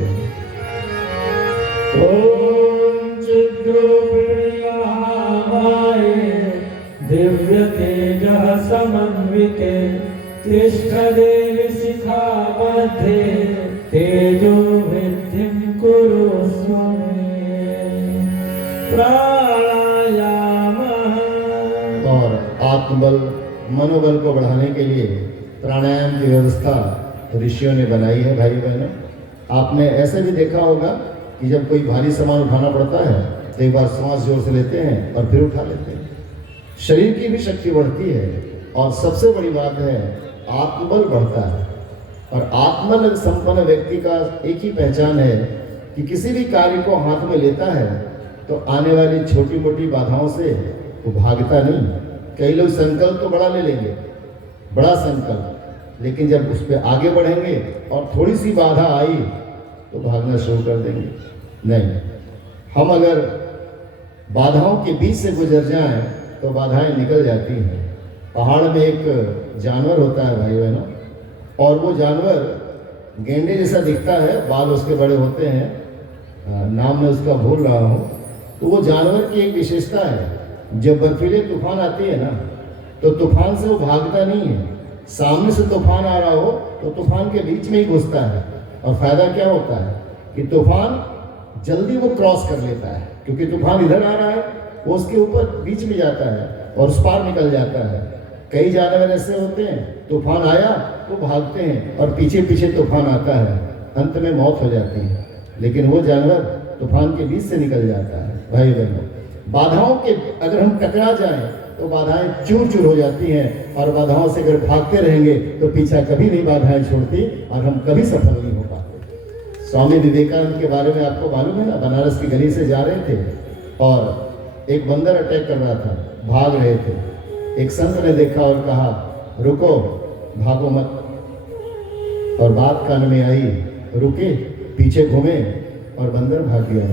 ओम चिद्रूपिण्याय दिव्य तेजः समन्विते तिष्ठ देवी शिखा मध्ये तेजो वृद्धिं कुरु प्राणायाम। और आत्मबल मनोबल को बढ़ाने के लिए प्राणायाम की व्यवस्था ऋषियों ने बनाई है। भाई बहनों, आपने ऐसे भी देखा होगा कि जब कोई भारी सामान उठाना पड़ता है तो एक बार सांस जोर से लेते हैं और फिर उठा लेते हैं। शरीर की भी शक्ति बढ़ती है और सबसे बड़ी बात है आत्मबल बढ़ता है। और आत्मबल संपन्न व्यक्ति का एक ही पहचान है कि किसी भी कार्य को हाथ में लेता है तो आने वाली छोटी मोटी बाधाओं से वो भागता नहीं। कई लोग संकल्प तो बड़ा ले लेंगे, बड़ा संकल्प, लेकिन जब उस पर आगे बढ़ेंगे और थोड़ी सी बाधा आई तो भागना शुरू कर देंगे। नहीं, हम अगर बाधाओं के बीच से गुजर जाएं तो बाधाएं निकल जाती हैं। पहाड़ में एक जानवर होता है भाई बहनों, और वो जानवर गेंडे जैसा दिखता है, बाल उसके बड़े होते हैं, नाम मैं उसका भूल रहा हूँ। तो वो जानवर की एक विशेषता है, जब बर्फीले तूफान आती है ना तो तूफान से वो भागता नहीं है। सामने से तूफान आ रहा हो तो तूफान के बीच में ही घुसता है। और फायदा क्या होता है कि तूफान जल्दी वो क्रॉस कर लेता है, क्योंकि तूफान इधर आ रहा है, वो उसके ऊपर बीच में जाता है और उस पार निकल जाता है। कई जानवर ऐसे होते हैं, तूफान आया तो भागते हैं और पीछे पीछे तूफान आता है, अंत में मौत हो जाती है। लेकिन वो जानवर तूफान के बीच से निकल जाता है। भाई बहनों, बाधाओं के अगर हम टकरा जाएं तो बाधाएं चूर चूर हो जाती हैं, और बाधाओं से अगर भागते रहेंगे तो पीछा कभी नहीं बाधाएं छोड़ती और हम कभी सफल नहीं हो पाते। स्वामी विवेकानंद के बारे में आपको मालूम है ना, बनारस की गली से जा रहे थे और एक बंदर अटैक कर रहा था, भाग रहे थे। एक संत ने देखा और कहा, रुको, भागो मत। और बात कान में आई, रुके, पीछे घूमे और बंदर भाग गया।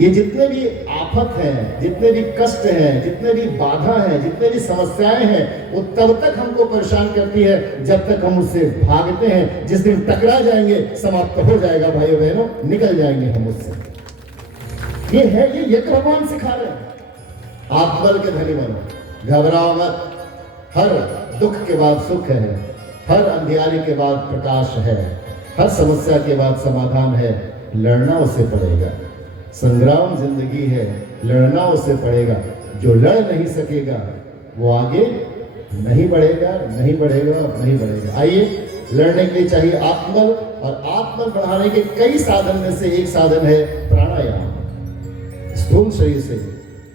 ये जितने भी आफत हैं, जितने भी कष्ट हैं, जितने भी बाधा हैं, जितने भी समस्याएं हैं, वो तब तक हमको परेशान करती है जब तक हम उससे भागते हैं। जिस दिन टकरा जाएंगे समाप्त हो जाएगा भाइयों बहनों, निकल जाएंगे हम उससे। ये है, ये भगवान सिखा रहे हैं। आत्मबल के धनी बनो, घबराओ मत। हर दुख के बाद सुख है, हर अंधियारे के बाद प्रकाश है, हर समस्या के बाद समाधान है। लड़ना उससे पड़ेगा, संग्राम जिंदगी है, लड़ना उससे पड़ेगा। जो लड़ नहीं सकेगा वो आगे नहीं बढ़ेगा, नहीं बढ़ेगा, नहीं बढ़ेगा। आइए, लड़ने के लिए चाहिए आत्मबल, और आत्मबल बढ़ाने के कई साधन में से एक साधन है प्राणायाम। स्थूल शरीर से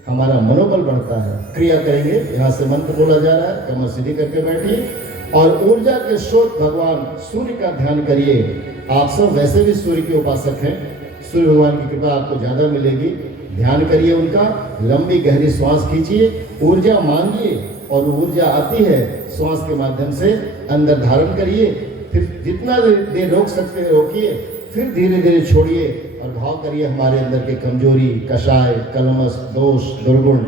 हमारा मनोबल बढ़ता है। क्रिया करेंगे, यहाँ से मंत्र बोला जा रहा है, कमर सीधी करके बैठिए और ऊर्जा के स्रोत भगवान सूर्य का ध्यान करिए। आप सब वैसे भी सूर्य के उपासक हैं, सूर्य भगवान की कृपा आपको ज्यादा मिलेगी। ध्यान करिए उनका, लंबी गहरी श्वास खींचिए, ऊर्जा मांगिए और ऊर्जा आती है श्वास के माध्यम से अंदर धारण करिए। फिर जितना देर रोक सकते हैं रोकिए, फिर धीरे धीरे छोड़िए और भाव करिए हमारे अंदर के कमजोरी, कषाय, कलमश, दोष, दुर्गुण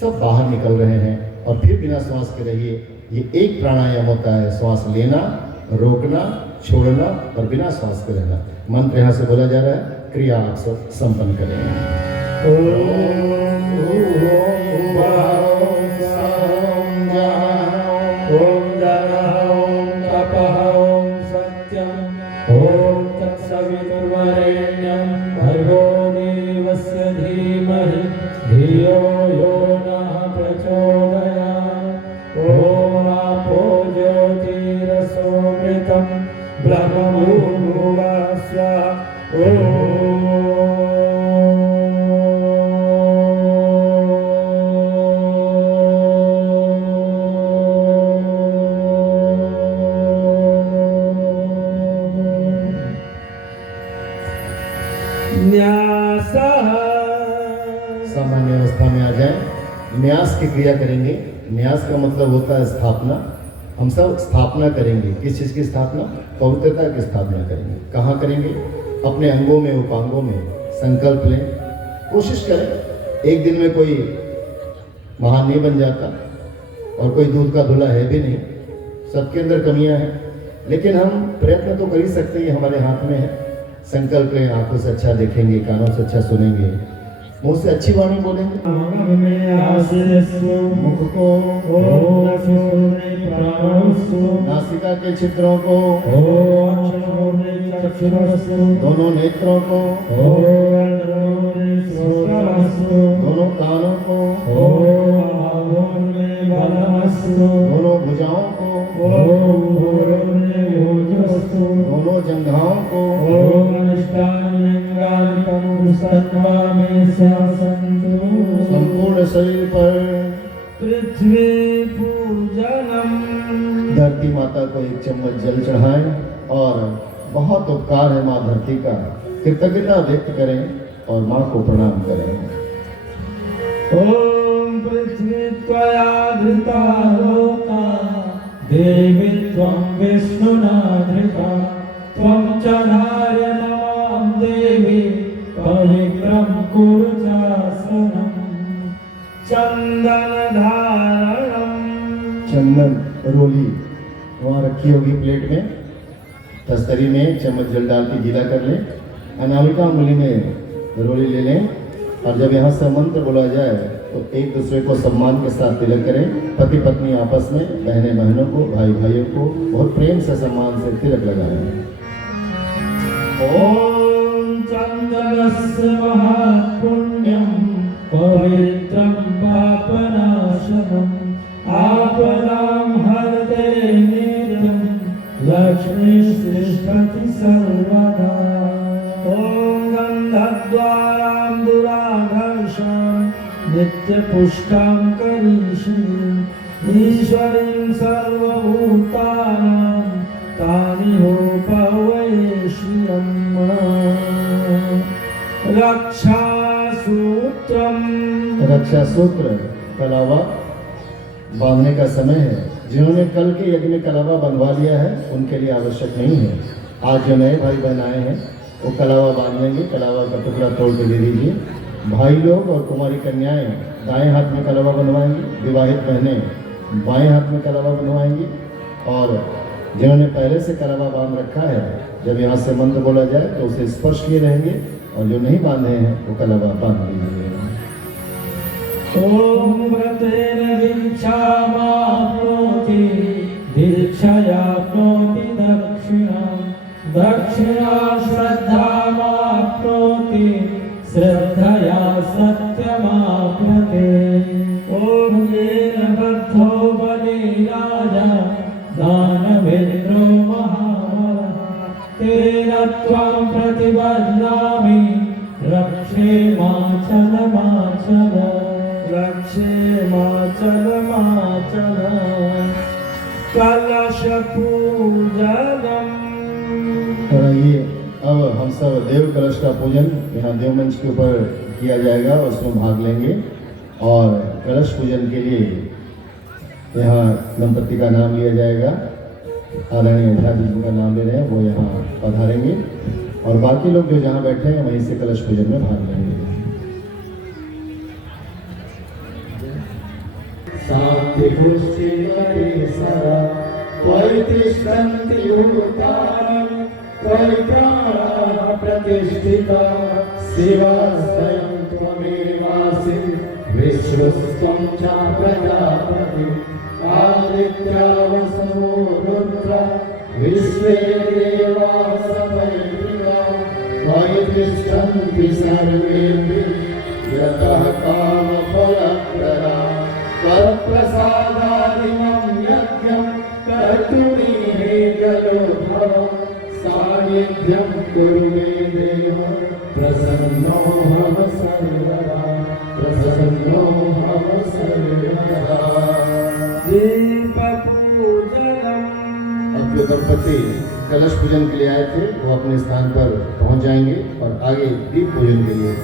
सब बाहर निकल रहे हैं। और फिर बिना श्वास के रहिए। ये एक प्राणायाम होता है, श्वास लेना, रोकना, छोड़ना और बिना श्वास के रहना। मंत्र यहाँ से बोला जा रहा है, क्रिया आप सब संपन्न करेंगे। ओम ओम तत्सवितुर्वरेण्यं भर्गो देवस्य धीमहि धियो यो नः प्रचोदयात्। ओम आपो ज्योतिरसोमृतं ब्रह्मभूर्भुवः स्वः। सामान्य अवस्था में आ जाए, न्यास की क्रिया करेंगे। न्यास का मतलब होता है स्थापना। हम सब स्थापना करेंगे। किस चीज़ की स्थापना? पवित्रता की स्थापना करेंगे। कहाँ करेंगे? अपने अंगों में, उपांगों में संकल्प लें। कोशिश करें। एक दिन में कोई महान नहीं बन जाता और कोई दूध का धुला है भी नहीं। सबके अंदर कमियां हैं, लेकिन हम प्रयत्न तो कर ही सकते हैं, हमारे हाथ में है। संकल्प लें, आंखों से अच्छा देखेंगे, कानों से अच्छा सुनेंगे, मुंह से अच्छी वाणी बोलेंगे, मुख को, नासिका के चित्रों को, दोनों नेत्रों को, दोनों कानों को, दोनों भुजाओं को, दोनों जंघाओं को, संपूर्ण शरीर पर पृथ्वी पूजनम। धरती माता को एक चम्मच जल चढ़ाएं और बहुत उपकार है माँ धरती का, कृतज्ञता व्यक्त करें और माँ को प्रणाम करें। ओम पृथ्वी त्वया धृता लोका देवी त्वं विष्णुना धृता त्वं च धारय नमां देवी पवित्रं कुरु चासनं चंदन धारणम। चंदन रोली वहाँ रखी होगी प्लेट में, तस्तरी में चम्मच जल डाल के गीला कर लें। अनामिका उंगली में रोली ले लें और जब यहाँ से मंत्र बोला जाए तो एक दूसरे को सम्मान के साथ तिलक करें। पति पत्नी आपस में, बहनें बहनों को, भाई भाइयों को बहुत प्रेम से सम्मान से तिलक लगाएं। ओम चंदनस्य महापुण्यं पवित्रं पापनाशनम् आपदां हरते नित्यं लक्ष्मीस्तिष्ठति सर्वदा। ओम गन्धद्वारां दुराधर्षं नित्यपुष्टां करीषिणीं ईश्वरीं सर्वभूतानां तानिहोपवेश्यम्। रक्षासूत्रम। रक्षा सूत्र कलावा बांधने का समय है। जिन्होंने कल के यज्ञ में कलावा बंधवा लिया है उनके लिए आवश्यक नहीं है। आज जो नए भाई बहन आए हैं वो कलावा बांध लेंगे। कलावा का टुकड़ा तोड़ के दे दीजिए। भाई लोग और कुमारी कन्याएं दाएं हाथ में कलावा बनवाएंगी, विवाहित बहनें बाएं हाथ में कलावा बनवाएंगी और जिन्होंने पहले से कलावा बांध रखा है जब यहाँ से मंत्र बोला जाए तो उसे स्पर्श किए रहेंगे और जो नहीं बांधे हैं वो कलावा बांध लीजिए। ओम व्रतेन दीक्षामाप्नोति दीक्षयाप्नोति दक्षिणां दक्षिणा श्रद्धामाप्नोति श्रद्धया सत्यमाप्नोति। ओम येन बद्धो बलि राजा दानवेन्द्रो महाबलः तेन त्वां प्रतिबध्नामि रक्षे माचल रक्षे माचल कलश पूजनम। और आइए अब हम सब देव कलश का पूजन यहाँ देव मंच के ऊपर किया जाएगा, उसमें भाग लेंगे और कलश पूजन के लिए यहाँ दंपति का नाम लिया जाएगा। आदरणीय झा जी जिनका नाम ले रहे हैं वो यहाँ पधारेंगे और बाकी लोग जो जहाँ बैठे हैं वहीं से कलश पूजन में भाग लेंगे। परित्राण प्रतिष्ठिता शिवा स्वयं त्वमेवासि विश्वस्त्वं च प्रजापति आदित्यावसवो रुद्र विश्वे देवाः सपैत्रिका त्वयि तिष्ठन्ति सर्वेऽपि यतः कामफलप्रदा त्वत्प्रसादादिमं यज्ञं कर्तुमीहे खलु भवम् सान्निध्यं कुरु मे देव प्रसन्नोऽहं सर्वदा प्रसन्नोऽहं सर्वदा। अब जो दंपति कलश पूजन के लिए आए थे वो अपने स्थान पर पहुंच जाएंगे और आगे दीप पूजन के लिए।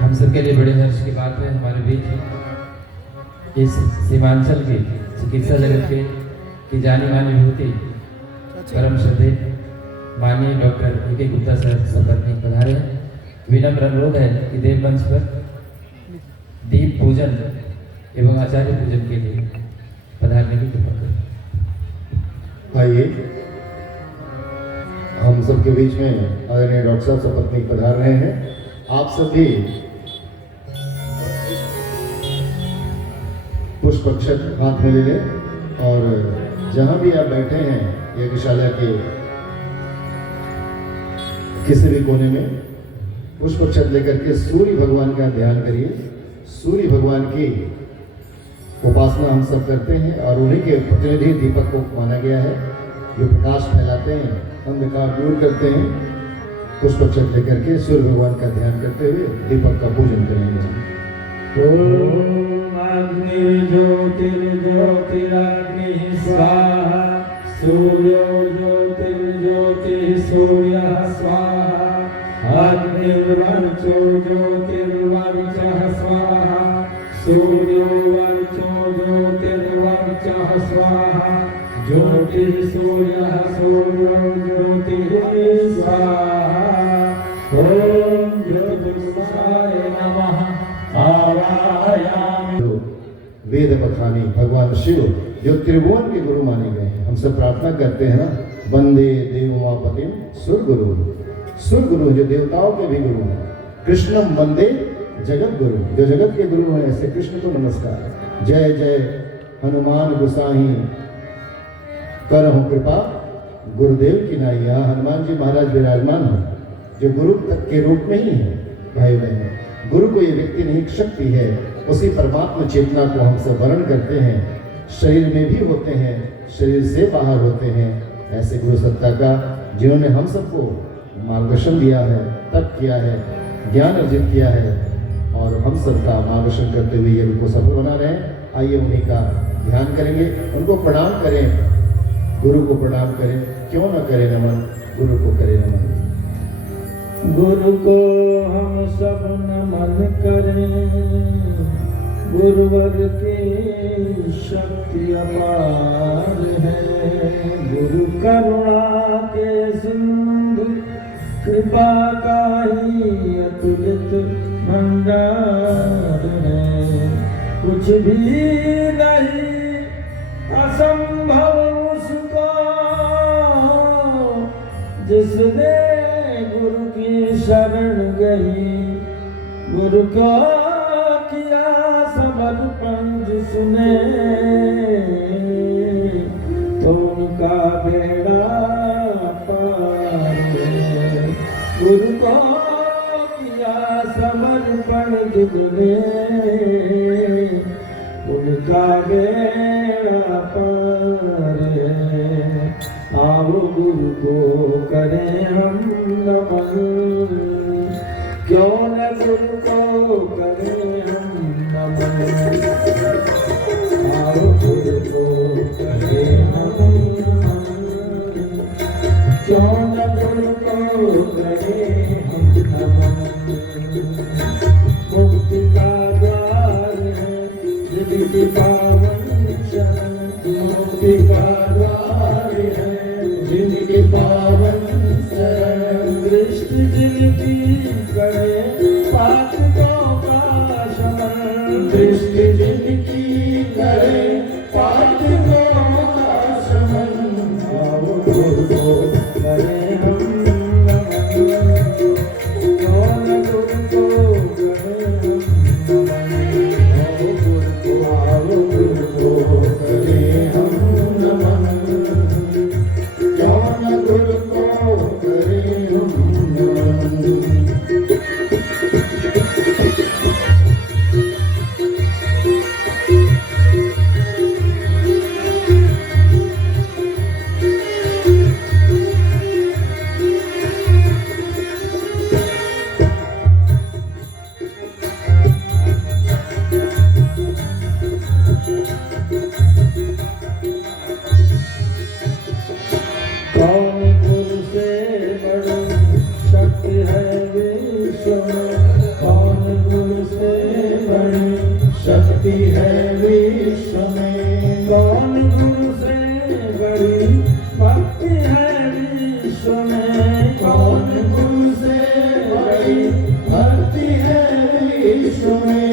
हम सबके लिए बड़े हर्ष की बात है हमारे बीच इस सीमांचल के चिकित्सा जगत के की जानी मानी विभूति परम श्रद्धे माननीय डॉक्टर ए.के. गुप्ता सर सपत्नीक पधारे हैं। विनम्र अनुरोध है कि देव मंच पर दीप पूजन एवं आचार्य पूजन के लिए पधारने की कृपा करें। आइए हम सबके बीच में आदरणीय डॉक्टर साहब सपत्नीक पधार रहे हैं। आप सभी पुष्प अक्षत हाथ में ले लें और जहां भी आप बैठे हैं यज्ञशाला के किसी भी कोने में पुष्प अक्षत लेकर के सूर्य भगवान का ध्यान करिए। सूर्य भगवान की उपासना हम सब करते हैं और उन्हीं के प्रतिनिधि दीपक को माना गया है जो प्रकाश फैलाते हैं, अंधकार दूर करते हैं। पुष्प अक्षत लेकर के सूर्य भगवान का ध्यान करते हुए दीपक का पूजन करेंगे। ओम अग्निर्ज्योतिर्ज्योतिरग्निः स्वाहा सूर्यो ज्योतिर्ज्योतिः सूर्यः स्वाहा अग्निर्वर्चो ज्योतिर्वर्चः स्वाहा सूर्यो वर्चो ज्योतिर्वर्चः स्वाहा ज्योतिः सूर्यः सूर्यो ज्योतिः स्वाहा। ओम ज्योतिषाय नमः। वेद बखानी भगवान शिव जो त्रिभुवन के गुरु माने गए हैं, हम सब प्रार्थना करते हैं ना, वंदे देवमापतिम सुरगुरु। सुरगुरु जो देवताओं के भी गुरु हैं। कृष्णम वंदे जगत गुरु, जो जगत के गुरु हैं ऐसे कृष्ण को नमस्कार। जय जय हनुमान गोसाई करहु कृपा गुरुदेव की नाई। यहाँ हनुमान जी महाराज विराजमान हैं जो गुरु तक के रूप में ही है। भाई बहन, गुरु को ये व्यक्ति नहीं शक्ति है, उसी परमात्मा चेतना को हम सब वर्ण करते हैं। शरीर में भी होते हैं, शरीर से बाहर होते हैं। ऐसे गुरु सत्ता का जिन्होंने हम सबको मार्गदर्शन दिया है, तप किया है, ज्ञान अर्जित किया है और हम सबका मार्गदर्शन करते हुए ये उनको सफल बना रहे हैं। आइए उन्हीं का ध्यान करेंगे, उनको प्रणाम करें, गुरु को प्रणाम करें। क्यों न करें नमन, गुरु को करें नमन। गुरु को हम सब नमन करें, गुरुवर की शक्ति अपार है। गुरु करुणा के सिंधु कृपा का ही अतुलित भंडार है। कुछ भी नहीं असंभव उसका, जिसने गुरु की शरण गई। गुरु को किया समर्पण जिसने, तो उनका बेड़ा पार है। गुरु को किया समर्पण जिसने, उनका बेड़ा पार है। आओ गुरु को करें हम नमन, क्यों न गुरु को करें हम नमन। करे हम नमन, क्यों न गुरु को करे हम नमन। मुक्ति का द्वार है जिनकी पावन शरण, मुक्ति का द्वार है जिनकी पावन शरण, दृष्टि जिनकी करे पातकों का शमन, दृष्टि जिनकी करे पातकों का शमन। आओ गुरु को करे हम नमन, कौन गुरु को करे हम नमन। आओ गुरु को करे हम नमन, कौन गुरु को करे हम नमन। कौन गुरु से बड़ी शक्ति है विश्व में, कौन गुरु से बड़ी शक्ति है विश्व में, कौन गुरु से बड़ी भक्ति है विश्व में, कौन गुरु से बड़ी भक्ति है विश्व में।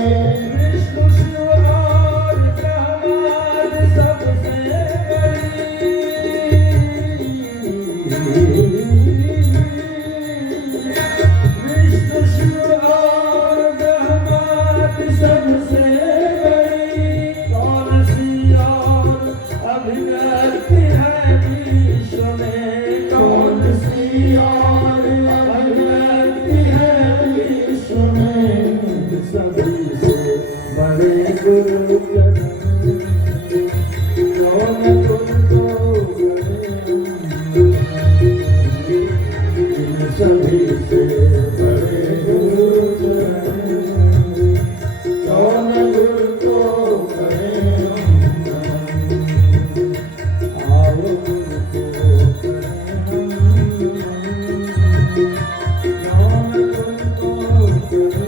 विष्णु शिव और ब्रह्मांड सबसे बड़ी, विष्णु शिव और ब्रह्मांड सबसे बड़ी, कौन सी और अभिव्यक्ति है विश्व में, कौन सी और अभिव्यक्ति है विश्व में। सभी से बड़े गुरु करण, कौन गुरु को करे हम, सभी से बड़े गुरु करण, कौन गुरु को करे हम नमन। आओ गुरु को करे हम नमन, कौन गुरु को करे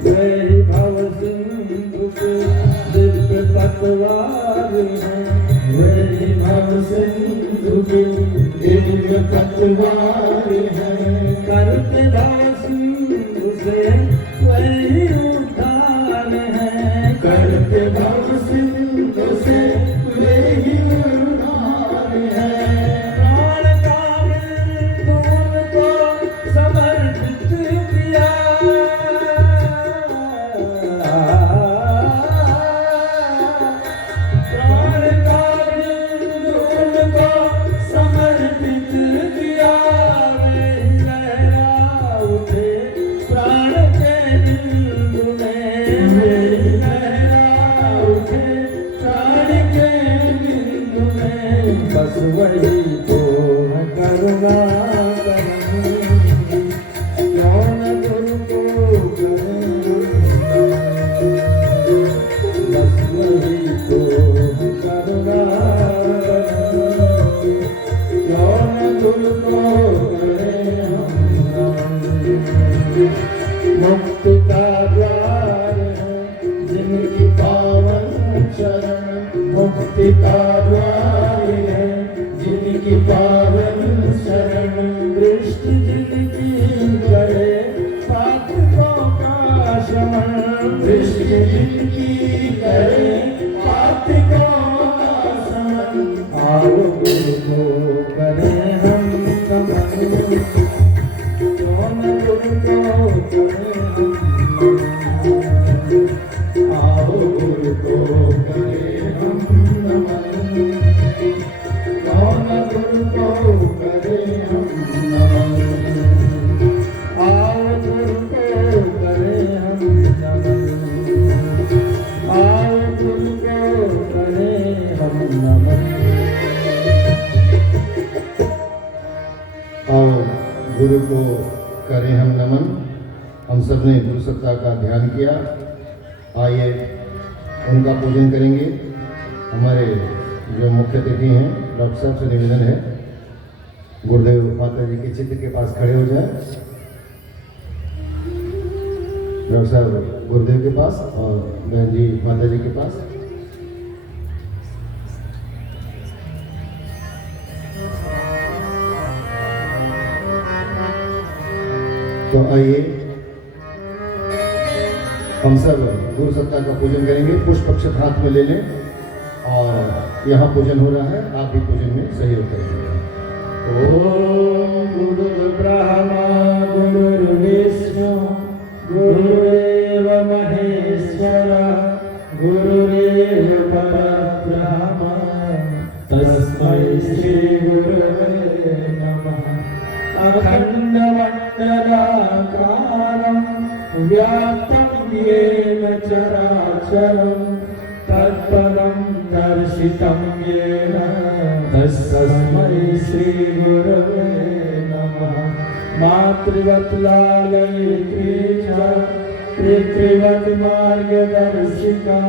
वही भव सिंधु के दिव्य पतवार है, वही भव सिंधु की दिव्य पतवार है, करते भव सिंधु से वही उद्धार है, करते भव सिंधु से वही उद्धार है। प्राण का बिंदु उनको समर्पित किया, प्राण का बिंदु उनको समर्पित किया, वे लहरा उठे प्राण के बिंदु में, वे लहरा उठे प्राण के बिंदु में। बस वही तो है करुणा करनी, कौन गुरु को करे हम, बस वही तो है करुणा करनी, कौन गुरु को करे हम। मुक्ति का द्वार है जिनकी पावन शरण, मुक्ति का द्वार है जिनकी पावन शरण, दृष्टि जिनकी करे पातकों का शमन, दृष्टि जिनकी करे पातकों का शमन। आओ गुरु को करे हम नमन, कौन गुरु को करे हम नमन। आओ गुरु को करे हम नमन, गुरु को करें हम नमन। हम सब ने गुरु सत्ता का ध्यान किया। आइए उनका पूजन करेंगे। हमारे जो मुख्य अतिथि हैं डॉक्टर साहब से निवेदन है गुरुदेव माता जी के चित्र के पास खड़े हो जाए। डॉक्टर साहब गुरुदेव के पास और बहन जी माता जी के पास। तो आइए हम सब गुरु सत्ता का पूजन करेंगे। पुष्प अक्षत हाथ में ले लें और यहाँ पूजन हो रहा है, आप भी पूजन में सहयोग करेंगे। ओम गुरु ब्रह्मा गुरुर्विष्णु गुरुदेव महेश्वर गुरुरेव परब्रह्म तस्मै श्री गुरवे नमः। अखण्डमण्डलाकारं व्याप्तं येन चराचरं तत्पदं दर्शितं येन तस्मै श्री गुरवे नमः। मातृवत् लालयित्री च पितृवत् मार्गदर्शिका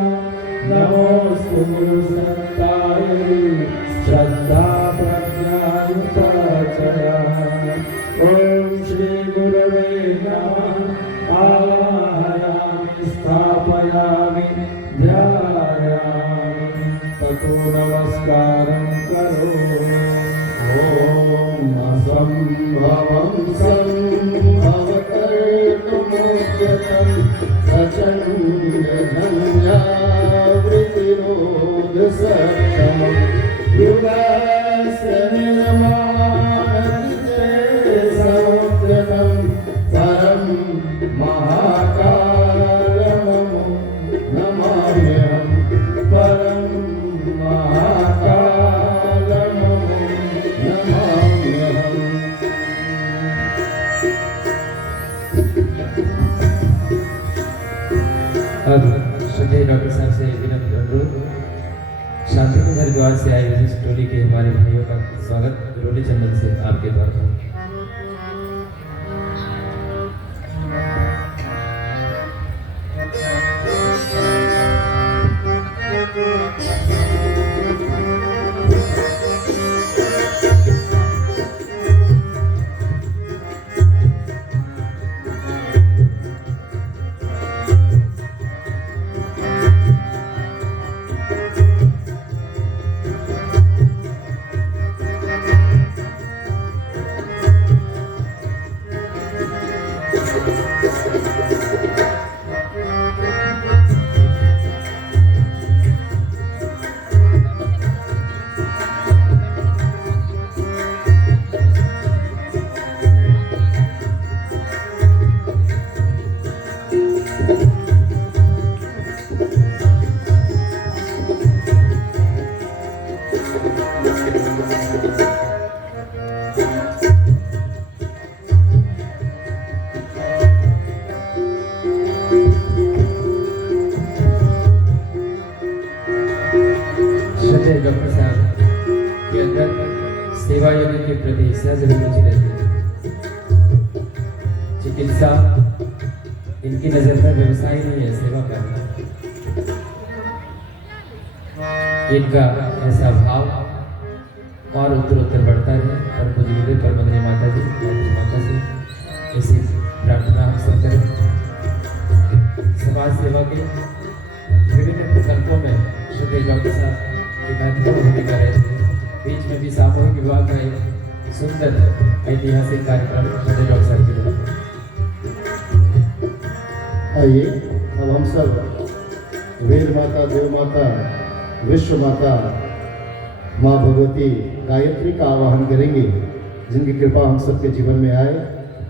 नमोऽस्तु गुरुसत्तायै श्रद्धा प्रज्ञायुपाचया। ओम श्री गुरवे नमः। आवाहयामि स्थापयामि ध्यायामि ततो नमस्कारं करोमि। ओम असंभवं संभवकर्तुमुद्यतं प्रचण्डझञ्झावृतिरोधसक्षमं युगस्य निर्माणन्ते समुद्यतं परं महाकालममु नमाम्यहं परं महाकालममु नमाम्यहम्। अब श्रद्धेय डॉक्टर साहब से विनम्र अनुरोध, शांतिपुर हरिद्वार से आए विशिष्ट टोली के हमारे भाइयों का स्वागत रोटी चंदन से आपके द्वार पर। डॉक्टर साहब के अंदर सेवा योगी के प्रति सहज रुचि रहती है। चिकित्सा इनकी नजर में व्यवसाय नहीं है, सेवा करना। इनका ऐसा भाव और उत्तर बढ़ता है और बुजुर्ग पर मंदिर माता जी माता से ऐसी प्रार्थना हम सब करें। समाज सेवा के विभिन्न प्रकल्पों में श्री डॉक्टर साहब महत्वपूर्ण भूमिका रहती है। बीच में भी सामूहिक विवाह का एक सुंदर ऐतिहासिक कार्यक्रम श्री डॉक्टर साहब की तरफ। आइए अब हम सब वेद माता, देव माता, विश्व माता माँ भगवती गायत्री का आवाहन करेंगे, जिनकी कृपा हम सबके जीवन में आए।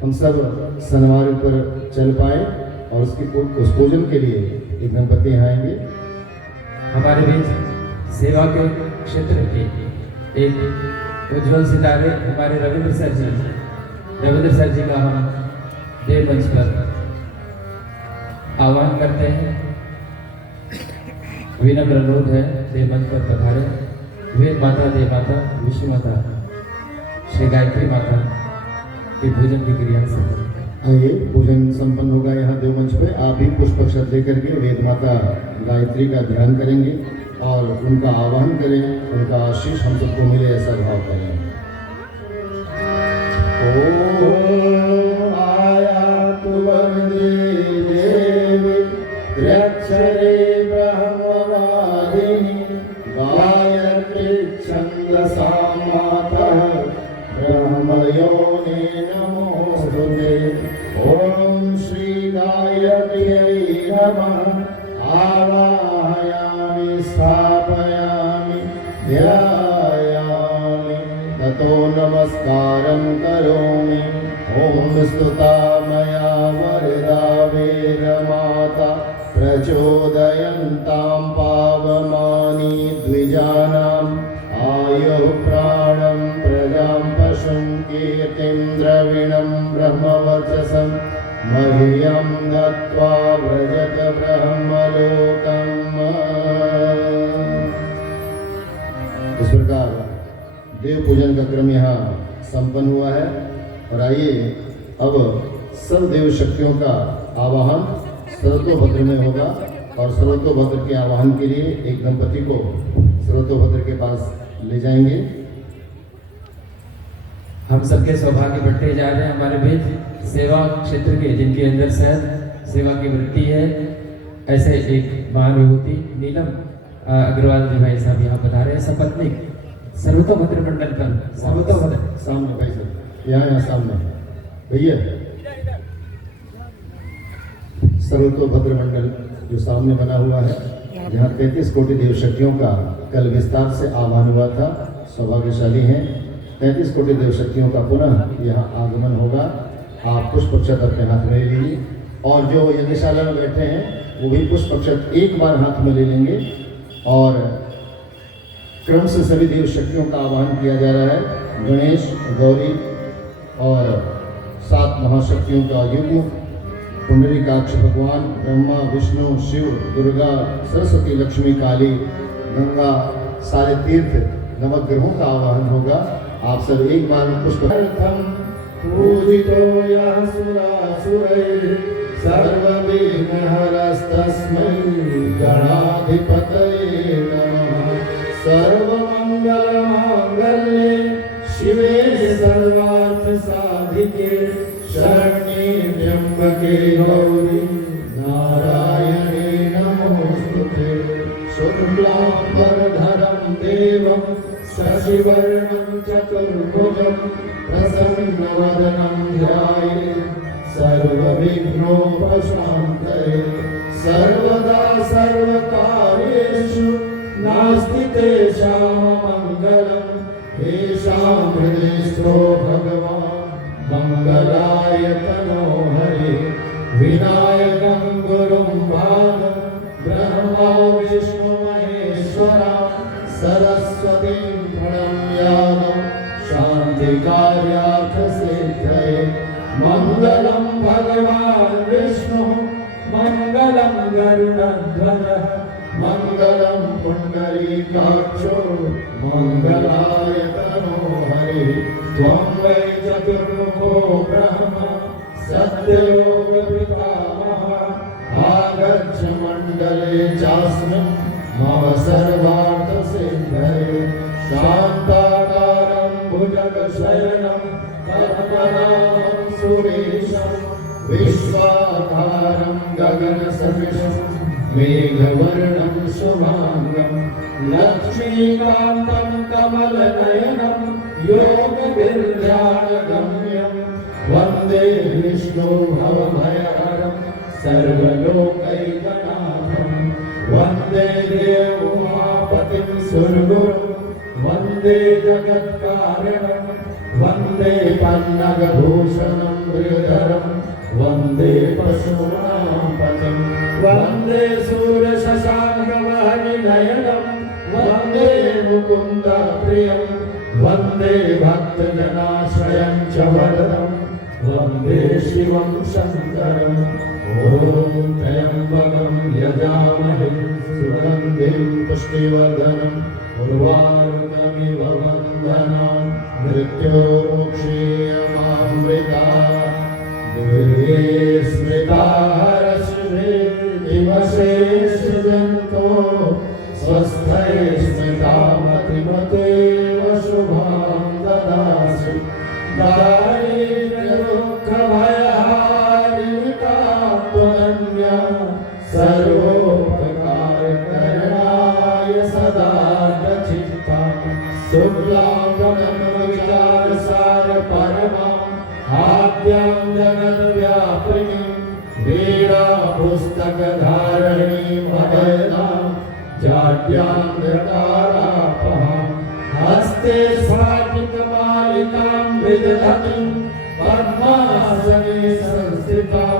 हम सब सनमार्ग पर चल पाए और उस पूजन के लिए एक गणपति आएंगे। हमारे बीच सेवा के क्षेत्र के एक उज्जवल सितारे हमारे रविंद्र सर जी का हम देव मंच पर आह्वान करते हैं। विनम्र अनुरोध है देव मंच पर पधारे। वेद माता, देव माता, विश्व माता, श्री गायत्री माता कि पूजन की क्रिया संपन्न करें। आइए, पूजन संपन्न होगा यहाँ देवमंच पे। आप भी पुष्प अक्षत लेकर के वेद माता गायत्री का ध्यान करेंगे और उनका आवाहन करें, उनका आशीष हम सबको मिले, ऐसा भाव करें। ओम आयातु वरदे देवी त्र्यक्षरे ब्रह्मवादिनी गायत्री छन्दसा मातः ब्रह्मयोने नमोस्तुते। ओम श्री गायत्र्यै नमः। आवाहयामि स्थापयामि ध्यायामि ततो नमस्कारं करोमि। ओम स्तुता मया वरदा वेदमाता प्रचोदयन्तां पावमानि द्विजानाम् आयुः प्राणं प्रजां पशुं कीर्तिं द्रविणं ब्रह्मवर्चसं मह्यं दत्त्वा व्रजत ब्रह्मलोकम्। इस प्रकार देव पूजन का क्रम यहाँ संपन्न हुआ है। और आइए, अब सब देव शक्तियों का आवाहन सर्वतोभद्र में होगा और सर्वतोभद्र के आवाहन के लिए एक दंपति को सर्वतोभद्र के पास ले जाएंगे। हम सबके सौभाग्य बढ़ते जा रहे हैं। हमारे बीच सेवा क्षेत्र के जिनके अंदर शायद सेवा की वृत्ति है, ऐसे एक महाविभूति नीलम अग्रवाल जी भाई साहब यहाँ बता रहे हैं। सपत्नी सर्वतोभद्र मंडल पर सर्वतोभद्र सामने भाई साहब, यहाँ सामने भैया, सर्वतोभद्र मंडल जो सामने बना हुआ है, जहाँ 33 कोटि देव शक्तियों का कल विस्तार से आह्वान हुआ था। सौभाग्यशाली हैं। 33 कोटि देव शक्तियों का पुनः यहाँ आगमन होगा। आप पुष्प अक्षत अपने हाथ में ले लीजिए और जो यज्ञशाला में बैठे हैं वो भी पुष्प अक्षत एक बार हाथ में ले लेंगे और क्रम से सभी देव शक्तियों का आह्वान किया जा रहा है। गणेश, गौरी और 7 महाशक्तियों का युग, पुंडरीकाक्ष भगवान, ब्रह्मा, विष्णु, शिव, दुर्गा, सरस्वती, लक्ष्मी, काली, गंगा, सारे तीर्थ नवग्रहों का आवाहन होगा। आप सब एक बार पुष्प पूजितो यः सुरासुरैः सर्वविघ्नहरस्तस्मै गणाधिपतये नमः। सर्वमङ्गलमाङ्गल्ये शिवे सर्वार्थसाधिके शरण्ये त्र्यम्बके गौरी नारायणे नमोस्तुते। शुक्लाम्बरधरं देवं शशिवर्णं चतुर्भुजं प्रसन्नवदनं ध्यायेत् सर्वविघ्नोपशान्तये। सर्वदा सर्वकार्येषु नास्ति तेषाममङ्गलं। येषां हृदयस्थो भगवान् मङ्गलाय तनो हरे। विनायकं गुरुं भागं ब्रह्मा विष्णु महेश्वरा सरस्वतीं प्रणम्यामो शान्तिकार्यार्थसिद्धये। मङ्गलं भगवान् विष्णु मङ्गलं गरुडध्वजः मङ्गलं पुण्डरीकाक्षो मङ्गलाय तनो हरिः। त्वं वै चतुर्मुखो ब्रह्म सत्ययोगपितामहः। आगच्छ मण्डले चास्मिन् मम सर्वार्थसिद्धये। शान्ताकारं भुजगशयनं पद्मनाभं सुरेशं विश्वाधारं गगनसदृशं मेघवर्णं शुभाङ्गं लक्ष्मीकान्तं कमलनयनं योगविद्यानगम्यं वन्दे विष्णु भवभयहरं सर्वलोकैकनाथं। वन्दे देवोमापतिं सुरगुरुं वन्दे जगत्कारणं वन्दे पन्नगभूषणं मृगधरं वन्दे पशूनां पतिं। वन्दे सूर्यशशाङ्कवहनिनयनं वन्दे मुकुन्दप्रियं वन्दे भक्तजनाश्रयं च वरदं वन्दे शिवं शङ्करम्। ॐ त्र्यम्बकं यजामहे सुगन्धिं पुष्टिवर्धनं उर्वारुकमिव वन्दनान् मृत्योर्मुक्षीयमामृता दारिद्र्य दुःख भयहारिणिका त्वनन्या सर्वोपकार करणाय सदा चित्ता शुक्लांगम विचार सार परमा आद्यां जगत व्यापिनी वीणा पुस्तक धारिणी अभयदां जाड्यान्धकारापहां हस्ते स्फाटिकमालिकां विदधतीं पद्मासने संस्थितां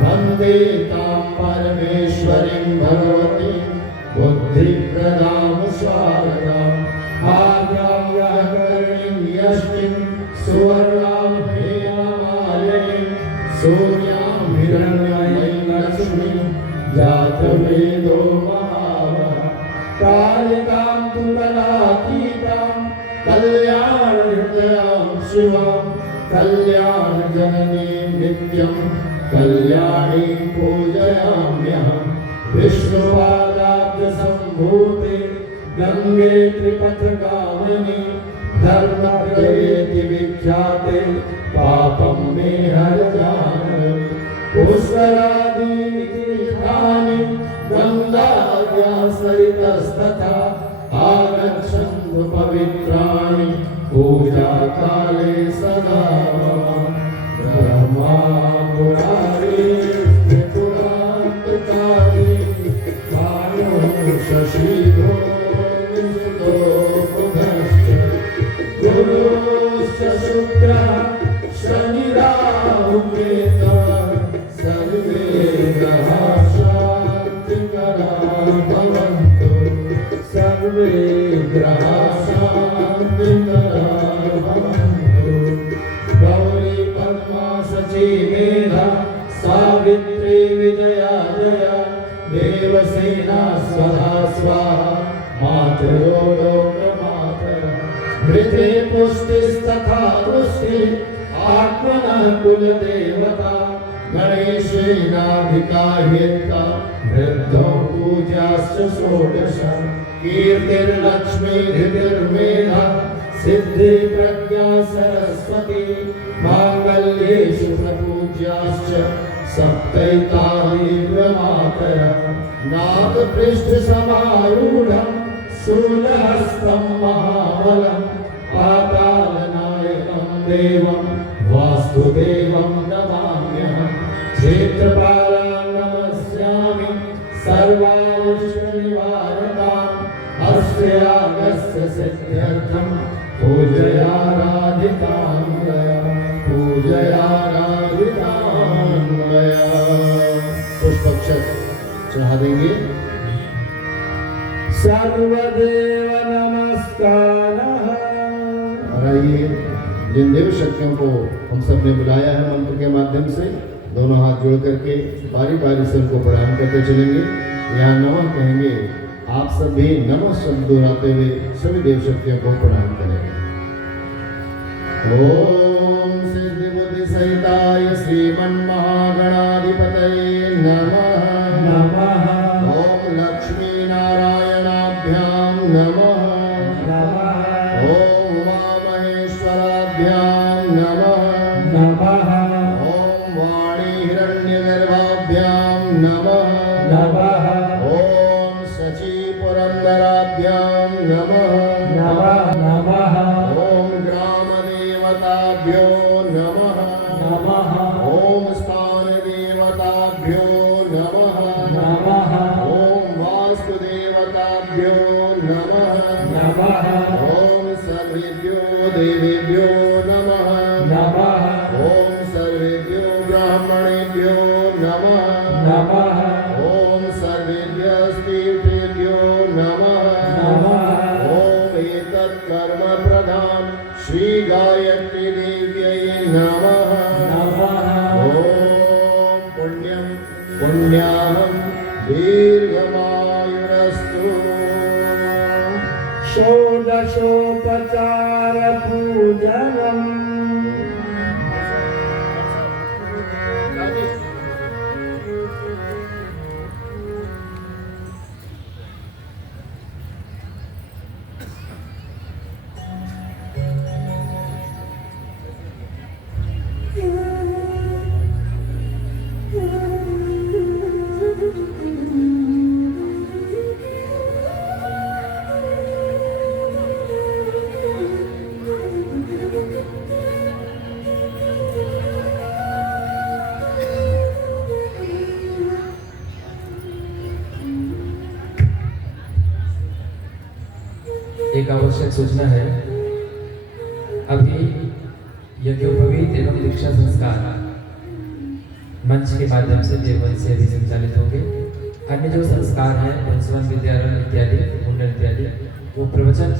वन्दे तां परमेश्वरीं भगवतीं बुद्धिप्रदां शारदाम् आद्यां व्याकरणीं यष्टिं सुवर्णां हेममालिनीं सूर्यां हिरण्मयीं लक्ष्मीं जातवेदो महावः कालिकां तुलनातीतां कल्याणहृदयां शिवां कल्याणजननीं नित्यं कल्याणीं पूजयाम्यहं विष्णुपादाब्जसम्भूते गंगे त्रिपथगामिनी धर्मप्रदेति विख्याते पापं मे हर जानवी पुष्करादीनि तीर्थानि गंगाद्या सरितस्तथा आगच्छन्तु पवित्राणि पूजाकाले सदा मम ब्रह्मा मुरारी त्रिपुरान्तकारी भानु शशिधो गुरुश्च शुक्रः शनिराहु केतुः सर्वे ग्रहाः शान्तिकराः भवन्तु सर्वे ग्रहाः शान्तिकराः भवन्तु गौरी पद्मा शची मेधा सावित्री विजया जया देवसेना स्वधा स्वाहा मातरो लोकमातरः मृते पुष्टिस्तथा वृष्टि आत्मनः कुलदेवता गणेशेनाधिकाह्येता वृद्धौ पूजाश्च षोडश कीर्तिर्लक्ष्मीर्धिर्मेधा सिद्धि प्रज्ञा सरस्वती मांगल्येषु प्रपूज्याश्च सप्तैताहीर्यमातरः नागपृष्ठसमारूढं शूलहस्तं महाबलं पातालनायकं देवं वासुदेवं नमाम्यहं क्षेत्रपालां नमस्यामि सर्वारिष्टनिवारकाम् अस्यागस्य सिद्ध्यर्थं पूजयाराधितां पूजयाराधितां पुष्पक्षत चढ़ा देंगे। सर्वदेव नमस्कारः। और आइए जिन देव शक्तियों को हम सब ने बुलाया है मंत्र के माध्यम से दोनों हाथ जोड़ करके बारी बारी से उनको प्रणाम करते चलेंगे। यहाँ नमः कहेंगे, आप सब भी नमः शब्द दोहराते हुए सभी देव शक्तियों को प्रणाम करेंगे। ओम सिद्धि बुद्धि सहिताय श्रीमन्महागणाधिपतये नमः नमः ओम लक्ष्मी नारायणाभ्यां नमः नमः ओम उमामहेश्वराभ्यां नमः नमः ओम वाणी हिरण्यगर्भाभ्यां नमः नमः ओम शची पुरंदराभ्यां नमः नमः नमः ओम ग्रामदेवताभ्यो नमः नमः ओम स्थान देवताभ्यो नमः नमः ओम वास्तुदेवताभ्यो नमः नमः ओम सर्वेभ्यो देवेभ्यो नमः नमः ओम सर्वेभ्यो ब्राह्मणेभ्यो नमः नमः ओम सर्वेभ्यस्तीर्थेभ्यो नमः नमः ओम एतत् कर्म प्रधान श्री गायत्री देव्यै नमः नमः ओम पुण्यं पुण्याहं दीर्घमायुरस्तु षोडशोपचार पूजनम् आवश्यक सूचना है। अभी यज्ञोपवीत एवं दीक्षा संस्कार मंच के माध्यम से देवमंच से भी संचालित होंगे। अन्य जो संस्कार हैं पंचवन विद्यारण इत्यादि मुंडन इत्यादि वो प्रवचन